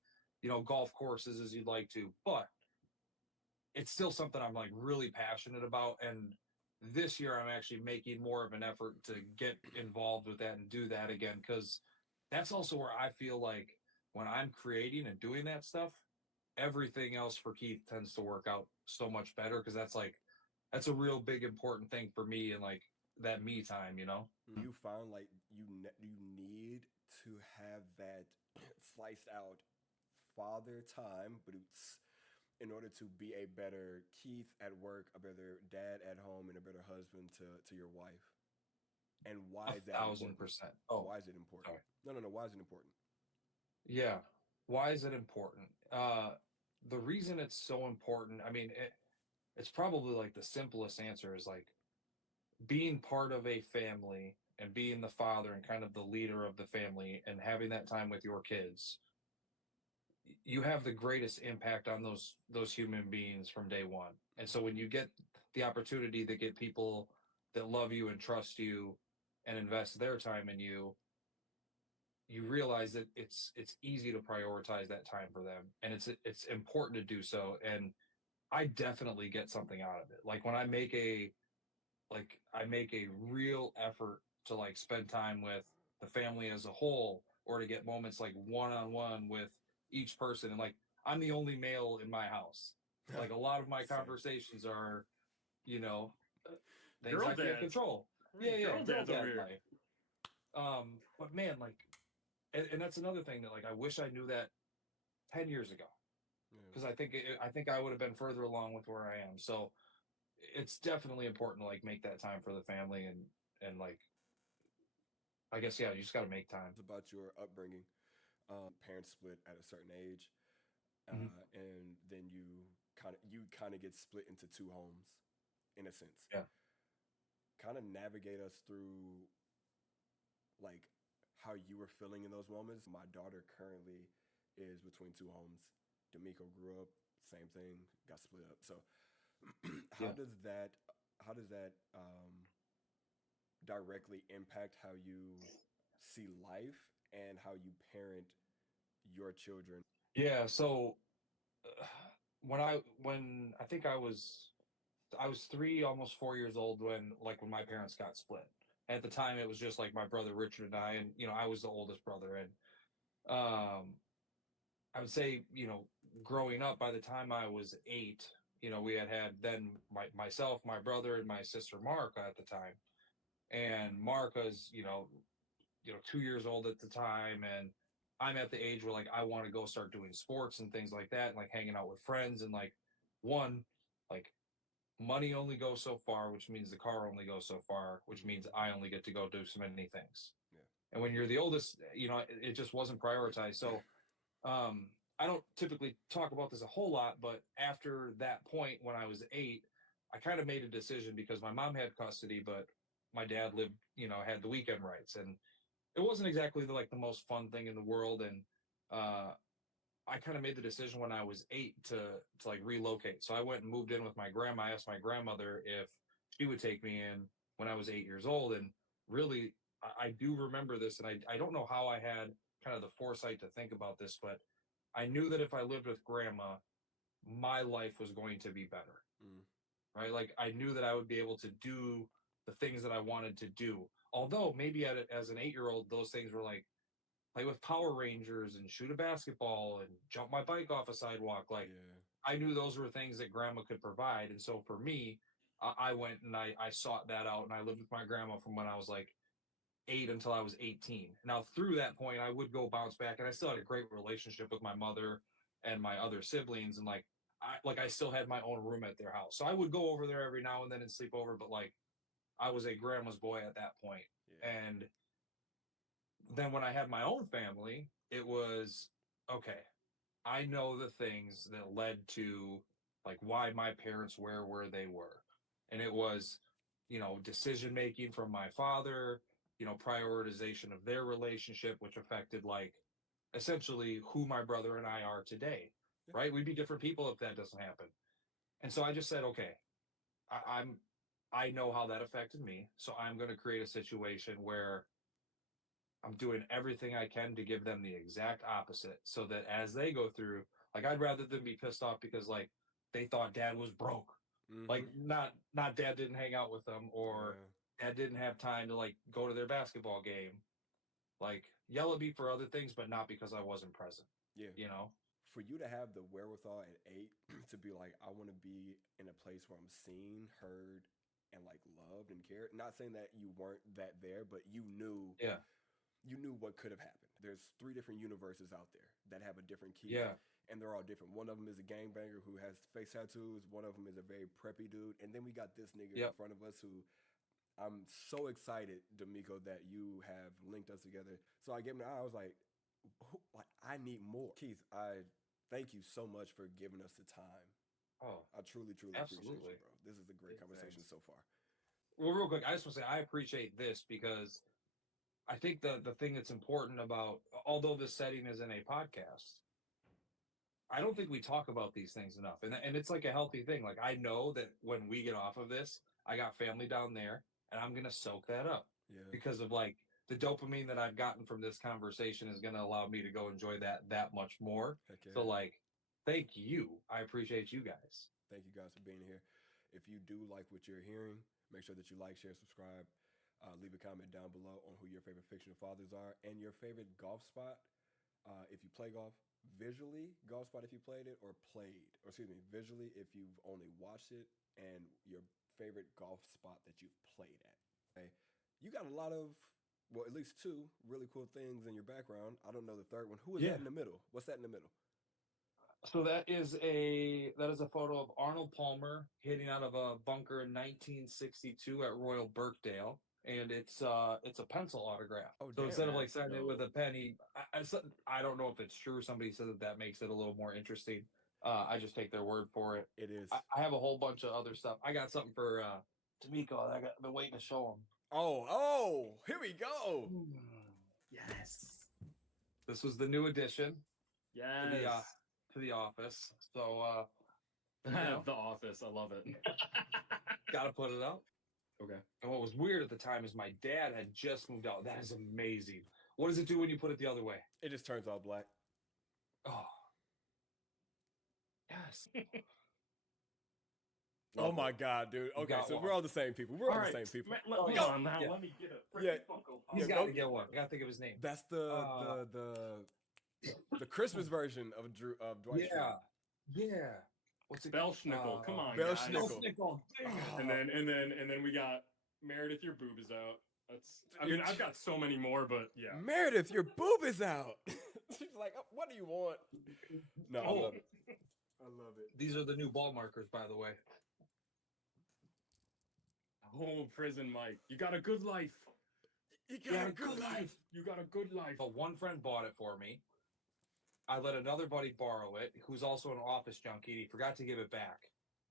golf courses as you'd like to, but it's still something I'm like really passionate about. And this year I'm actually making more of an effort to get involved with that and do that again, because that's also where I feel like when I'm creating and doing that stuff, everything else for Keith tends to work out so much better, because that's a real big important thing for me, and like that me time. You found like you need to have that sliced out father time, but it's in order to be a better Keith at work, a better dad at home, and a better husband to your wife. And why is that important? 1,000%. Oh, why is it important? sorry. No. Why is it important? Yeah. Why is it important? The reason it's so important, I mean, it's probably like the simplest answer is like being part of a family and being the father and kind of the leader of the family and having that time with your kids. You have the greatest impact on those human beings from day one. And so when you get the opportunity to get people that love you and trust you and invest their time in you, you realize that it's easy to prioritize that time for them, and it's important to do so. And I definitely get something out of it. Like when I make a real effort to like spend time with the family as a whole, or to get moments like one-on-one with each person. And like I'm the only male in my house. Like a lot of my Same. conversations are, you know, things Girl I can't dads. control. Right, Yeah, girl girl dads over dad here. life. But man, like, and that's another thing that like I wish I knew that 10 years ago, Yeah. because I think I would have been further along with where I am. So it's definitely important to like make that time for the family, and like I guess yeah, you just got to make time. It's about your upbringing. Parents split at a certain age, Mhm. and then you kind of get split into two homes, in a sense. Yeah. Kind of navigate us through like how you were feeling in those moments. My daughter currently is between two homes. D'Amico grew up, same thing, got split up. So how Yeah. does that how does that directly impact how you see life and how you parent your children? Yeah. So uh, when I think I was 3, almost 4 years old when my parents got split. At the time, it was just like my brother Richard and I, and I was the oldest brother, and um, I would say growing up, by the time I was 8, we had then myself, my brother, and my sister Marka at the time, and Marka's 2 years old at the time, and I'm at the age where like I want to go start doing sports and things like that, and like hanging out with friends, and like one like money only goes so far, which means the car only goes so far, which means I only get to go do so many things. Yeah. And when you're the oldest, it just wasn't prioritized. So I don't typically talk about this a whole lot, but after that point, when I was 8, I kind of made a decision, because my mom had custody, but my dad had the weekend rights, and it wasn't exactly the most fun thing in the world. And uh, I kind of made the decision when I was 8 to like relocate. So I went and moved in with my grandma. I asked my grandmother if she would take me in when I was 8 years old. And really, I do remember this, and I don't know how I had kind of the foresight to think about this, but I knew that if I lived with grandma, my life was going to be better, Mm. right? Like I knew that I would be able to do the things that I wanted to do. Although maybe as an 8-year old, those things were like play with Power Rangers and shoot a basketball and jump my bike off a sidewalk. Like Yeah. I knew those were things that grandma could provide. And so for me, I went and I sought that out, and I lived with my grandma from when I was like 8 until I was 18. Now through that point, I would go bounce back, and I still had a great relationship with my mother and my other siblings. And I still had my own room at their house. So I would go over there every now and then and sleep over, but like I was a grandma's boy at that point. Yeah. And then when I had my own family, it was okay. I know the things that led to like why my parents were where they were. And it was, decision making from my father, prioritization of their relationship, which affected like essentially who my brother and I are today, right? We'd be different people if that doesn't happen. And so I just said, okay, I know how that affected me, so I'm going to create a situation where I'm doing everything I can to give them the exact opposite, so that as they go through, like, I'd rather them be pissed off because like they thought dad was broke, like not dad didn't hang out with them, or dad didn't have time to like go to their basketball game, like yell at me for other things, but not because I wasn't present. Yeah. You know, For you to have the wherewithal at 8 to be like, I want to be in a place where I'm seen, heard, and like loved and cared. Not saying that you weren't that there, but you knew. Yeah. You knew what could have happened. There's 3 different universes out there that have a different key. Yeah. And they're all different. One of them is a gangbanger who has face tattoos. One of them is a very preppy dude. And then we got this nigga in front of us who I'm so excited, D'Amico, that you have linked us together. So I gave him the eye. I was like, I need more. Keith, I thank you so much for giving us the time. Oh, I truly, truly appreciate you, bro. This is a great conversation so far. Well, real quick, I just want to say I appreciate this because I think the thing that's important about, although this setting is in a podcast, I don't think we talk about these things enough. And it's like a healthy thing. Like, I know that when we get off of this, I got family down there and I'm going to soak that up because of like the dopamine that I've gotten from this conversation is going to allow me to go enjoy that much more. So like, thank you. I appreciate you guys. Thank you guys for being here. If you do like what you're hearing, make sure that you like, share, subscribe. Leave a comment down below on who your favorite fictional fathers are and your favorite golf spot. If you play golf, visually, golf spot if you played it, or visually if you've only watched it, and your favorite golf spot that you've played at. Okay? You got a lot of, well, at least 2 really cool things in your background. I don't know the third one. Who is that in the middle? What's that in the middle? So that is a photo of Arnold Palmer hitting out of a bunker in 1962 at Royal Birkdale. And it's a pencil autograph. Oh, so damn. instead of like signing it with a pen, I don't know if it's true. Somebody said that makes it a little more interesting. I just take their word for it. It is. I have a whole bunch of other stuff. I got something for D'Amico. I've been waiting to show him. Oh, here we go. Yes. This was the new addition. Yes. To the office. So The office. I love it. Gotta put it up. Okay. And what was weird at the time is my dad had just moved out. That is amazing. What does it do when you put it the other way? It just turns all black. Oh. Yes. Oh my God, dude. Okay, so we're all the same people. We're all the same people. Let me get a Funko Pop. He's got to get one. I gotta think of his name. That's the Christmas version of Dwight Schrute. Yeah. What's it? Belschnickel. Come on, Belschnickel. And then we got Meredith. Your boob is out. I've got so many more, but yeah. Meredith, your boob is out. She's like, oh, what do you want? No, I love it. I love it. These are the new ball markers, by the way. Oh, prison Mike, you got a good life. You got a good life. But one friend bought it for me. I let another buddy borrow it, who's also an office junkie. He forgot to give it back.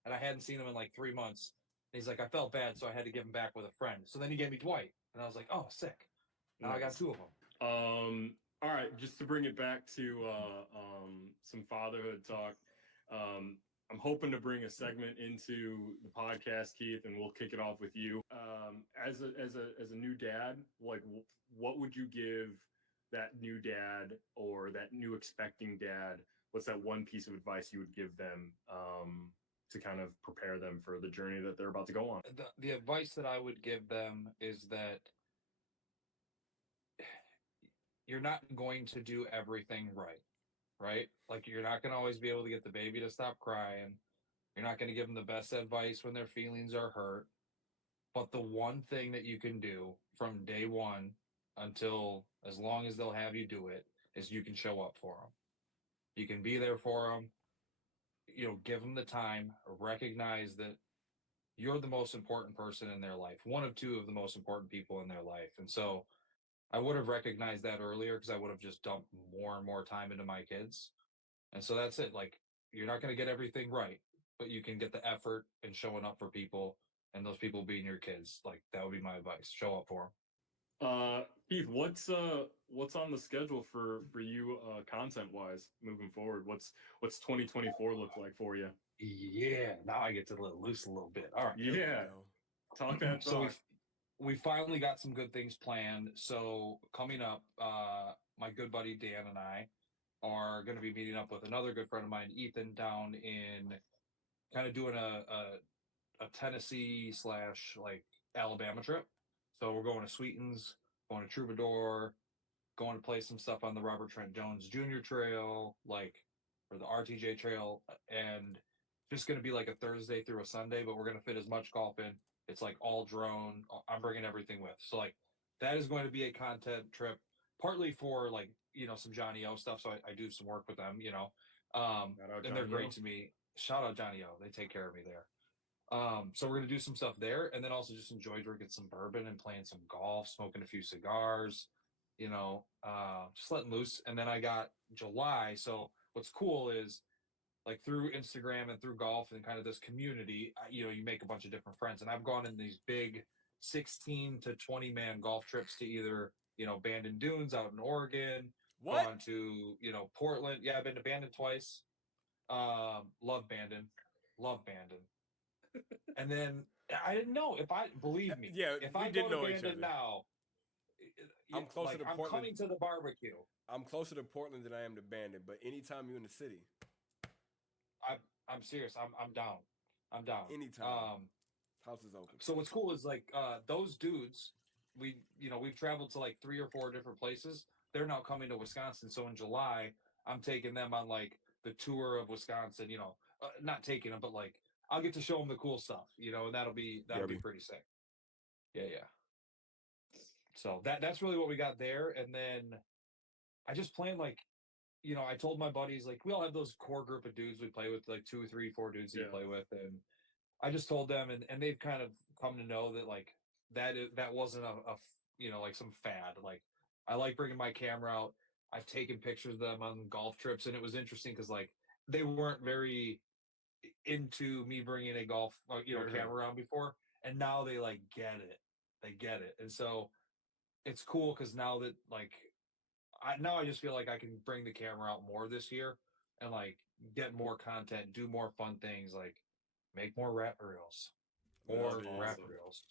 And I hadn't seen him in like 3 months. And he's like, I felt bad, so I had to give him back with a friend. So then he gave me Dwight. And I was like, oh, sick. Now I got 2 of them. All right, just to bring it back to some fatherhood talk. I'm hoping to bring a segment into the podcast, Keith, and we'll kick it off with you. As a new dad, like, what would you give that new dad or that new expecting dad? What's that one piece of advice you would give them to kind of prepare them for the journey that they're about to go on? The advice that I would give them is that you're not going to do everything right? Like, you're not going to always be able to get the baby to stop crying. You're not going to give them the best advice when their feelings are hurt. But the one thing that you can do from day one until as long as they'll have you do it is you can show up for them. You can be there for them. Give them the time, recognize that you're the most important person in their life, one of 2 of the most important people in their life. And so I would have recognized that earlier, because I would have just dumped more and more time into my kids. And so that's it. Like, you're not going to get everything right, but you can get the effort and showing up for people, and those people being your kids. Like, that would be my advice. Show up for them. Keith, what's on the schedule for you content wise moving forward? What's 2024 look like for you? Yeah, now I get to let loose a little bit. All right. There we Yeah, go. talk that So talk. we finally got some good things planned. So coming up, my good buddy Dan and I are going to be meeting up with another good friend of mine, Ethan, down in kind of doing a Tennessee slash like Alabama trip. So we're going to Sweetens, going to Troubadour, going to play some stuff on the Robert Trent Jones Jr. Trail, like or the RTJ Trail, and just going to be like a Thursday through a Sunday. But we're going to fit as much golf in. It's like all drone. I'm bringing everything with. So like that is going to be a content trip, partly for like some Johnny O stuff. So I do some work with them, Shout out and they're Johnny O. great to me. Shout out Johnny O. They take care of me there. So we're gonna do some stuff there, and then also just enjoy drinking some bourbon and playing some golf, smoking a few cigars, just letting loose. And then I got July. So what's cool is like through Instagram and through golf and kind of this community, you make a bunch of different friends. And I've gone in these big 16 to 20 man golf trips to either Bandon Dunes out in Oregon, What? gone to Portland. Yeah, I've been to Bandon twice. Love Bandon, love Bandon. And then I didn't know if I believe me. Yeah, if we I didn't go to know each Bandon other. now, I'm closer to I'm Portland. coming to the barbecue. I'm closer to Portland than I am to Bandon, but anytime you're in the city, I'm serious. I'm down. I'm down. anytime, house is open. So what's cool is like those dudes. We've traveled to like 3 or 4 different places. They're now coming to Wisconsin. So in July, I'm taking them on like the tour of Wisconsin. Not taking them, but like I'll get to show them the cool stuff. And that'll be pretty sick. Yeah. So that's really what we got there. And then I just planned like, I told my buddies like we all have those core group of dudes we play with, like 2, 3, 4 dudes that you play with, and I just told them, and they've kind of come to know that like that wasn't like some fad. Like I like bringing my camera out. I've taken pictures of them on golf trips, and it was interesting because like they weren't very into me bringing a golf camera around before, and now they like get it. They get it, and so it's cool because now that like I just feel like I can bring the camera out more this year and like get more content, do more fun things, like make more rap reels That's or rap awesome. reels.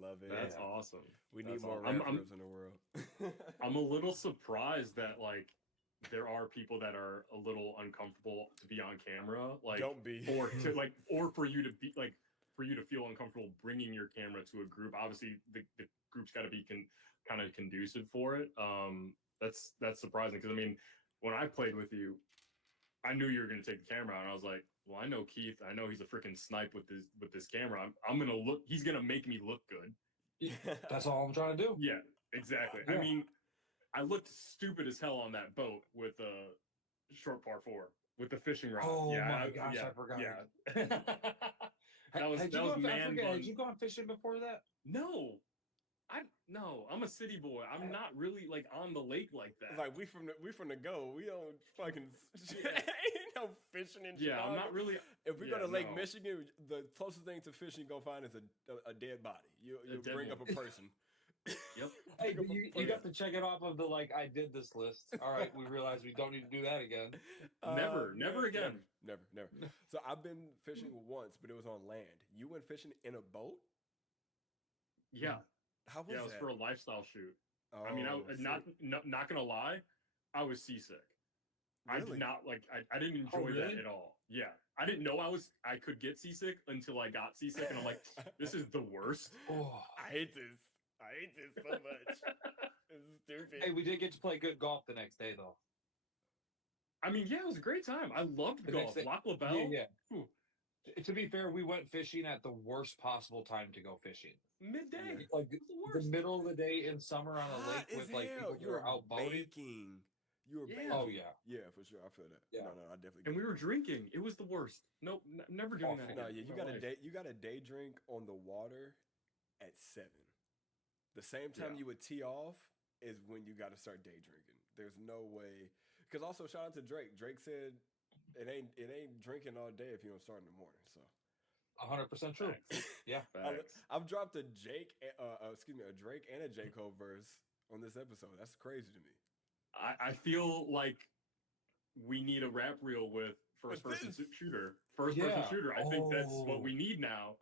Love it. That's Yeah. awesome. We That's need more awesome. rappers in the world. I'm a little surprised that like there are people that are a little uncomfortable to be on camera, like Don't be. or for you to be like for you to feel uncomfortable bringing your camera to a group. Obviously, the group's got to be kind of conducive for it. That's surprising because I mean, when I played with you, I knew you were going to take the camera out, and I was like, well, I know Keith. I know he's a freaking snipe with this camera. I'm gonna look. He's gonna make me look good. That's all I'm trying to do. Yeah, exactly. Yeah. I mean, I looked stupid as hell on that boat with a short par 4 with the fishing rod. Oh yeah, my gosh, I forgot. Yeah. that was Had you gone fishing before that? No. No, I'm a city boy. I'm not really like on the lake like that. Like we from the go. We don't fucking ain't no fishing in Chicago. I'm not really. If we go to Lake no. Michigan, the closest thing to fishing you're gonna find is a dead body. You dead bring one. up a person. Yep. Hey, but you got to check it off of the like I did this list. All right, we realized we don't need to do that again. Never again. Never. So I've been fishing once, but it was on land. You went fishing in a boat? Yeah. How was it was that? for a lifestyle shoot. Oh, I mean, not gonna lie, I was seasick. Really? I did not like. I didn't enjoy really? that at all. Yeah, I didn't know I could get seasick until I got seasick, and I'm like, this is the worst. Oh. I hate this so much. This is stupid. Hey, we did get to play good golf the next day, though. I mean, yeah, it was a great time. I loved The golf. next day- Lac La Belle. Yeah. Whew. To be fair, we went fishing at the worst possible time to go fishing. Midday. Like It was the the worst. middle of the day in summer on a Hot lake as with like hell. people who You are out boating. baking. You were Yeah. baking. Oh yeah. Yeah, for sure. I feel that. Yeah. No, I definitely. And get we were that. drinking. It was the worst. Nope, never doing that Awful. again. No, yeah, in my life. you got a day drink on the water at 7. The same time Yeah. you would tee off is when you got to start day drinking. There's no way. Because also shout out to Drake. Drake said it ain't drinking all day if you don't start in the morning. So 100% true. Facts. Yeah. Facts. I've dropped a Drake and a J. Cole verse on this episode. That's crazy to me. I feel like we need a rap reel with first person shooter. First person shooter. I think that's what we need now.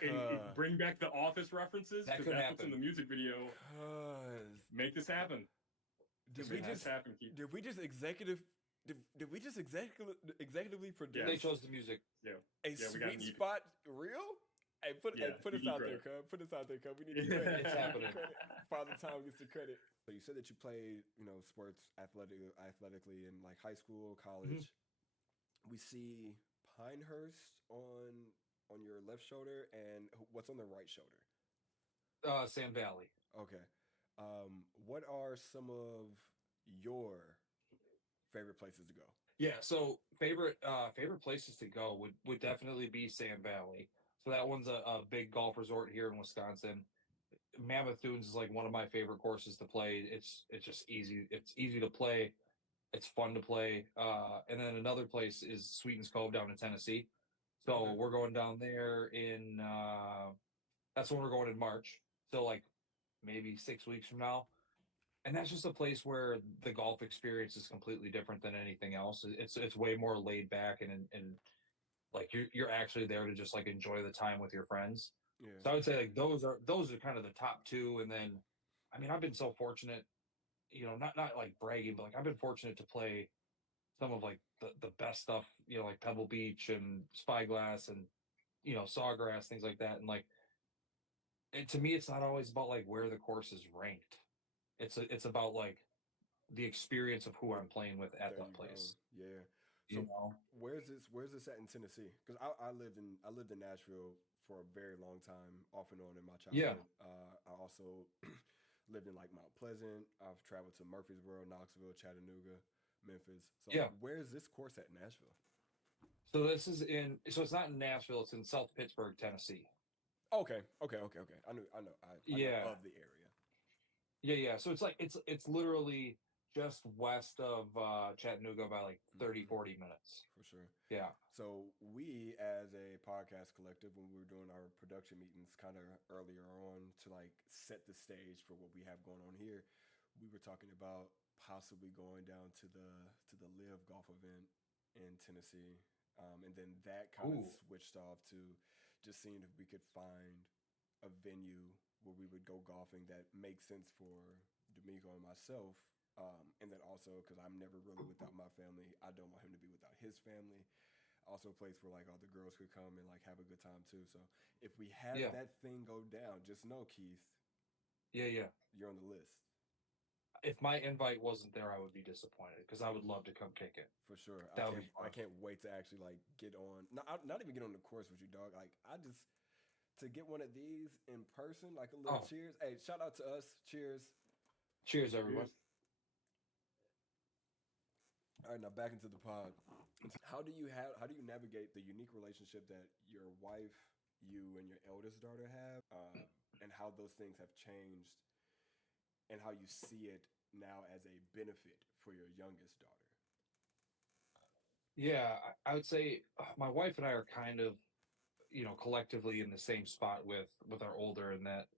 And bring back the Office references That because could that's what's in happen. the music video. Make this happen. Did Make we this just happen, Keith? did we just executively produce? They chose the music. Yeah. A we got sweet needed. spot reel? Hey, put us out there, credit. cuz. Put us out there, cuz. We need the credit. It's happening. Father Time gets the credit. So you said that you played, sports athletically in like high school, college. We see Pinehurst on your left shoulder, and what's on the right shoulder? Sam Valley. Okay. What are some of your favorite places to go? Yeah, so favorite places to go would definitely be Sam Valley. So that one's a big golf resort here in Wisconsin. Mammoth Dunes is like one of my favorite courses to play. It's just easy. It's easy to play. It's fun to play. And then another place is Sweetens Cove down in Tennessee. So we're going down there in that's when we're going in March. So like maybe 6 weeks from now. And that's just a place where the golf experience is completely different than anything else. It's way more laid back and like you're actually there to just like enjoy the time with your friends. Yeah. So I would say like those are kind of the top two. And then I mean I've been so fortunate, not like bragging, but like I've been fortunate to play some of like the best stuff, like Pebble Beach and Spyglass and Sawgrass, things like that. And like to me it's not always about like where the course is ranked. It's about like the experience of who I'm playing with at that place. Go. Yeah. So where's this at in Tennessee? Because I lived in Nashville for a very long time, off and on in my childhood. Yeah. I also lived in like Mount Pleasant. I've traveled to Murfreesboro, Knoxville, Chattanooga, Memphis. So where's this course at in Nashville? So it's not in Nashville, it's in South Pittsburgh, Tennessee. Okay. I know of the area. Yeah. So it's like it's literally just west of Chattanooga by like 30-40 minutes. For sure. Yeah. So we as a podcast collective, when we were doing our production meetings kind of earlier on to like set the stage for what we have going on here, we were talking about possibly going down to the Live golf event in Tennessee. And then that kind of switched off to just seeing if we could find a venue where we would go golfing that makes sense for D'Amico and myself. And then also, because I'm never really without my family, I don't want him to be without his family. Also a place where like all the girls could come and like have a good time too. So if we have that thing go down, just know, Keith. Yeah. You're on the list. If my invite wasn't there, I would be disappointed because I would love to come kick it. For sure. I can't wait to actually like get on. Not even get on the course with you, dog. Like to get one of these in person, like a little cheers. Hey, shout out to us. Cheers. Cheers, everyone. All right, now back into the pod. How do you navigate the unique relationship that your wife, you, and your eldest daughter have, and how those things have changed, and how you see it now as a benefit for your youngest daughter? Yeah, I would say my wife and I are kind of, collectively in the same spot with our older, and that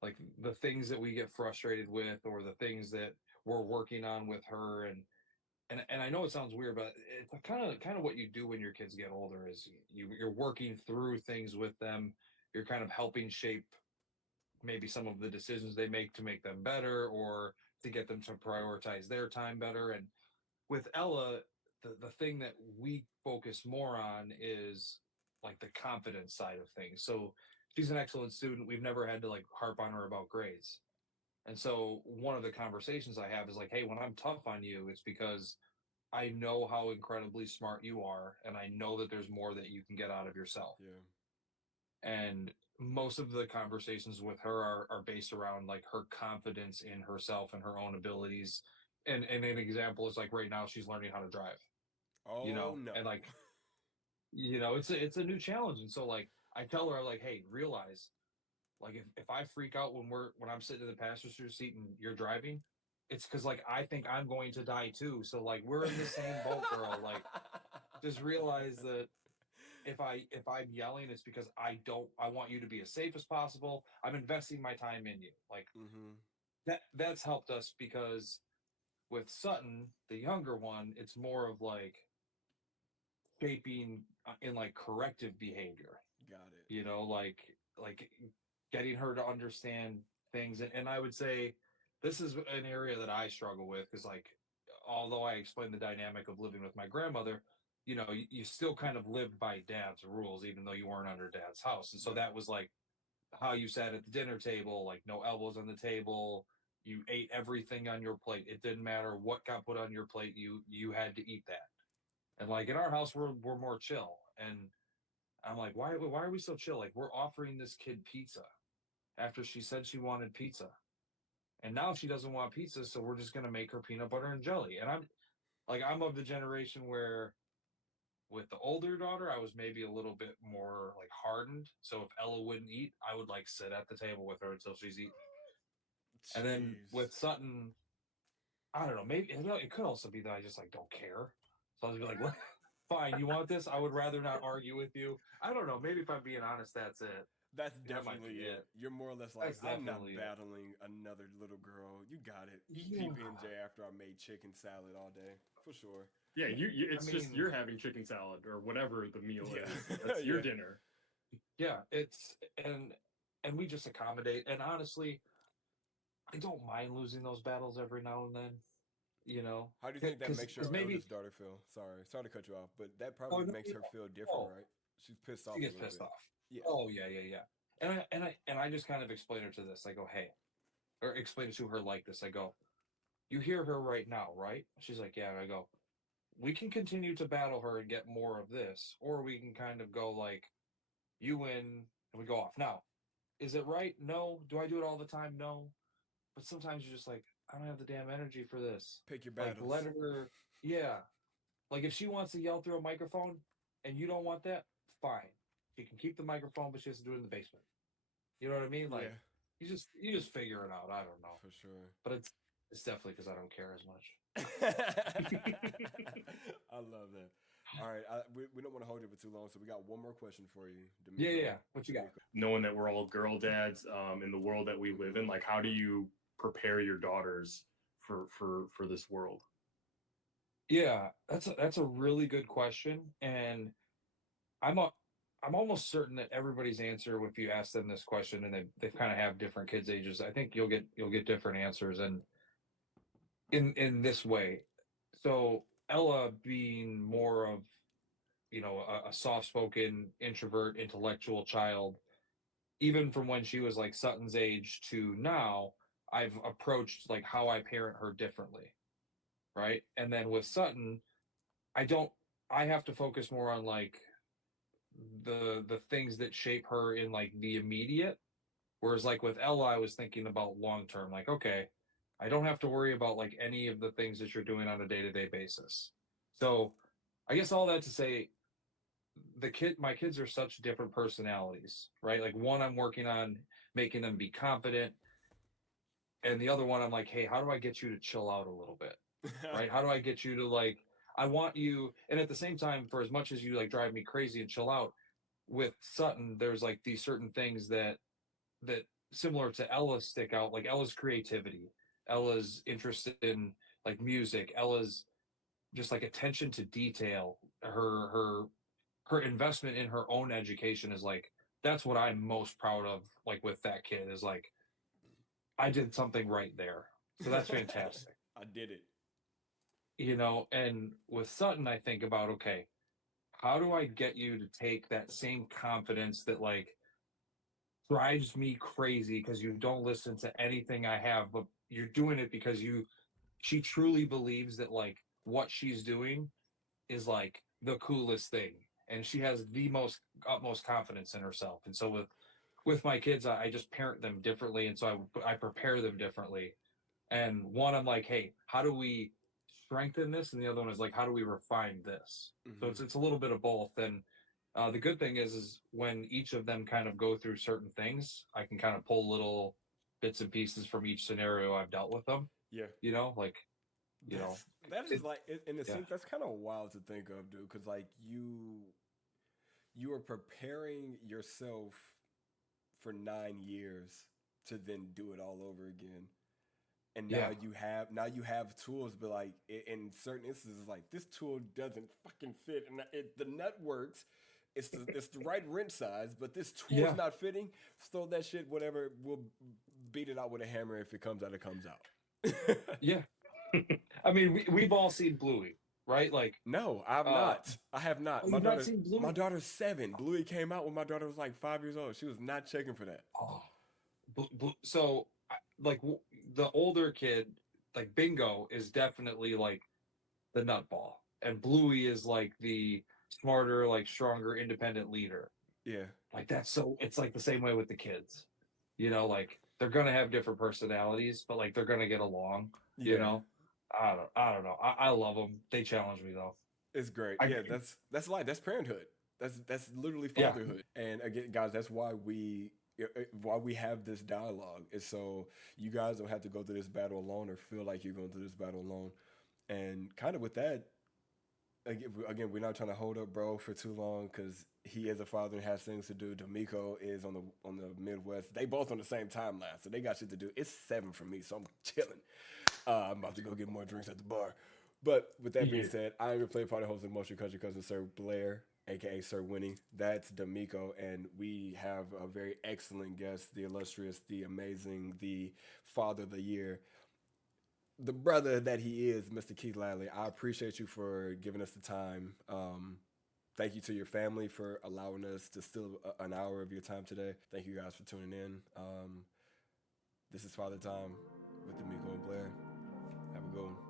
like the things that we get frustrated with or the things that we're working on with her and I know it sounds weird, but it's kind of what you do when your kids get older is you're working through things with them. You're kind of helping shape maybe some of the decisions they make to make them better or to get them to prioritize their time better. And with Ella, the thing that we focus more on is like the confidence side of things. So she's an excellent student. We've never had to like harp on her about grades. And so one of the conversations I have is like, hey, when I'm tough on you, it's because I know how incredibly smart you are, and I know that there's more that you can get out of yourself. Yeah. And most of the conversations with her are based around like her confidence in herself and her own abilities. And an example is like right now she's learning how to drive. Oh, no. And like, it's a new challenge. And so like I tell her like, hey, realize like if I freak out when I'm sitting in the passenger seat and you're driving, it's because like I think I'm going to die too. So like we're in the same boat, girl. Like just realize that if I'm yelling, it's because I want you to be as safe as possible. I'm investing my time in you. Like that's helped us because with Sutton, the younger one, it's more of like shaping in like corrective behavior. Got it. You know, like getting her to understand things. And I would say this is an area that I struggle with because like although I explained the dynamic of living with my grandmother, you know, you still kind of lived by dad's rules, even though you weren't under dad's house. And so that was like how you sat at the dinner table, like no elbows on the table. You ate everything on your plate. It didn't matter what got put on your plate. You had to eat that. And like in our house, we're more chill. And I'm like, why are we so chill? Like we're offering this kid pizza after she said she wanted pizza. And now she doesn't want pizza, so we're just gonna make her peanut butter and jelly. And I'm of the generation where with the older daughter, I was maybe a little bit more like hardened. So if Ella wouldn't eat, I would like sit at the table with her until she's eaten. Jeez. And then with Sutton, I don't know, maybe it could also be that I just like don't care. So I'll just be like, what? Fine, you want this? I would rather not argue with you. I don't know. Maybe if I'm being honest, that's it. That's That might definitely be it. You're more or less like, That's I'm not definitely it. battling another little girl. You got it. Yeah. PB&J after I made chicken salad all day. For sure. Yeah, it's just you're having chicken salad or whatever the meal is. That's your dinner. Yeah, it's and we just accommodate. And honestly, I don't mind losing those battles every now and then. You know, How do you think that makes your maybe eldest daughter feel? Sorry to cut you off, but that probably makes her feel different, right? She's pissed off. She gets a little pissed bit. off. Yeah. Oh yeah. And I just kind of explain her to this. I go, hey, or explain it to her like this. I go, you hear her right now, right? She's like, yeah. And I go, we can continue to battle her and get more of this, or we can kind of go like, you win, and we go off. Now, is it right? No. Do I do it all the time? No. But sometimes you're just like, I don't have the damn energy for this. Pick your Like, battles. let her, yeah. Like, if she wants to yell through a microphone and you don't want that, fine. She can keep the microphone, but she has to do it in the basement. You know what I mean? Like, you just figure it out. I don't know. For sure. But it's definitely because I don't care as much. I love that. All right, we don't want to hold you for too long, so we got one more question for you. Yeah. What you got? Knowing that we're all girl dads in the world that we live in, like how do you prepare your daughters for this world? Yeah, that's a really good question, and I'm almost certain that everybody's answer, if you ask them this question, and they kind of have different kids' ages, I think you'll get different answers, and in this way. So Ella being more of a soft-spoken introvert intellectual child, even from when she was like Sutton's age to now, I've approached like how I parent her differently, right? And then with Sutton, I have to focus more on like the things that shape her in like the immediate. Whereas like with Ella, I was thinking about long term, like, okay, I don't have to worry about like any of the things that you're doing on a day-to-day basis. So I guess all that to say, my kids are such different personalities, right? Like one I'm working on making them be confident, and the other one I'm like, hey, how do I get you to chill out a little bit? Right? How do I get you to like, I want you, and at the same time, for as much as you like drive me crazy and chill out, with Sutton, there's like these certain things that similar to Ella stick out, like Ella's creativity, Ella's interested in like music, Ella's just like attention to detail, her investment in her own education is like, that's what I'm most proud of, like with that kid is like, I did something right there. So that's fantastic. I did it. And with Sutton, I think about, okay, how do I get you to take that same confidence that like drives me crazy because you don't listen to anything I have, but you're doing it because she truly believes that like what she's doing is like the coolest thing. And she has the utmost confidence in herself. And so with my kids, I just parent them differently. And so I prepare them differently. And one, I'm like, hey, how do we strengthen this? And the other one is like, how do we refine this? So it's a little bit of both. And the good thing is when each of them kind of go through certain things, I can kind of pull little bits and pieces from each scenario I've dealt with them. Yeah. That is like in a sense that's kind of wild to think of, dude, because like you are preparing yourself for 9 years to then do it all over again. And now you have tools, but like in certain instances, like this tool doesn't fucking fit, and the nut works. It's the right wrench size, but this tool's not fitting. Throw that shit, whatever. We'll beat it out with a hammer. If it comes out, it comes out. Yeah. I mean, we've all seen Bluey, right? Like, no, I've not. I have not. Oh, you've not seen Bluey? My daughter's 7. Bluey came out when my daughter was like 5 years old. She was not checking for that. Oh, so like the older kid, like Bingo, is definitely like the nutball, and Bluey is like the smarter, like stronger, independent leader. Yeah. Like that's so. It's like the same way with the kids. You know, like they're gonna have different personalities, but like they're gonna get along. Yeah. You know, I don't know. I love them. They challenge me though. It's great. That's life. That's parenthood. That's literally fatherhood. And again, guys, that's why we have this dialogue, is so you guys don't have to go through this battle alone or feel like you're going through this battle alone. And kind of with that, again, we're not trying to hold up bro for too long because he is a father and has things to do. D'Amico is on the Midwest. They both on the same timeline, so they got shit to do. It's 7 for me, so I'm chilling. I'm about to go get more drinks at the bar. But with that being said, I am your play party host of Motion Country Cousin Sir Blair, aka Sir Winnie. That's D'Amico, and we have a very excellent guest, the illustrious, the amazing, the father of the year, the brother that he is, Mr. Keith Lally. I appreciate you for giving us the time. Thank you to your family for allowing us to steal an hour of your time today. Thank you guys for tuning in. This is Father Time with D'Amico and Blair. Have a good one.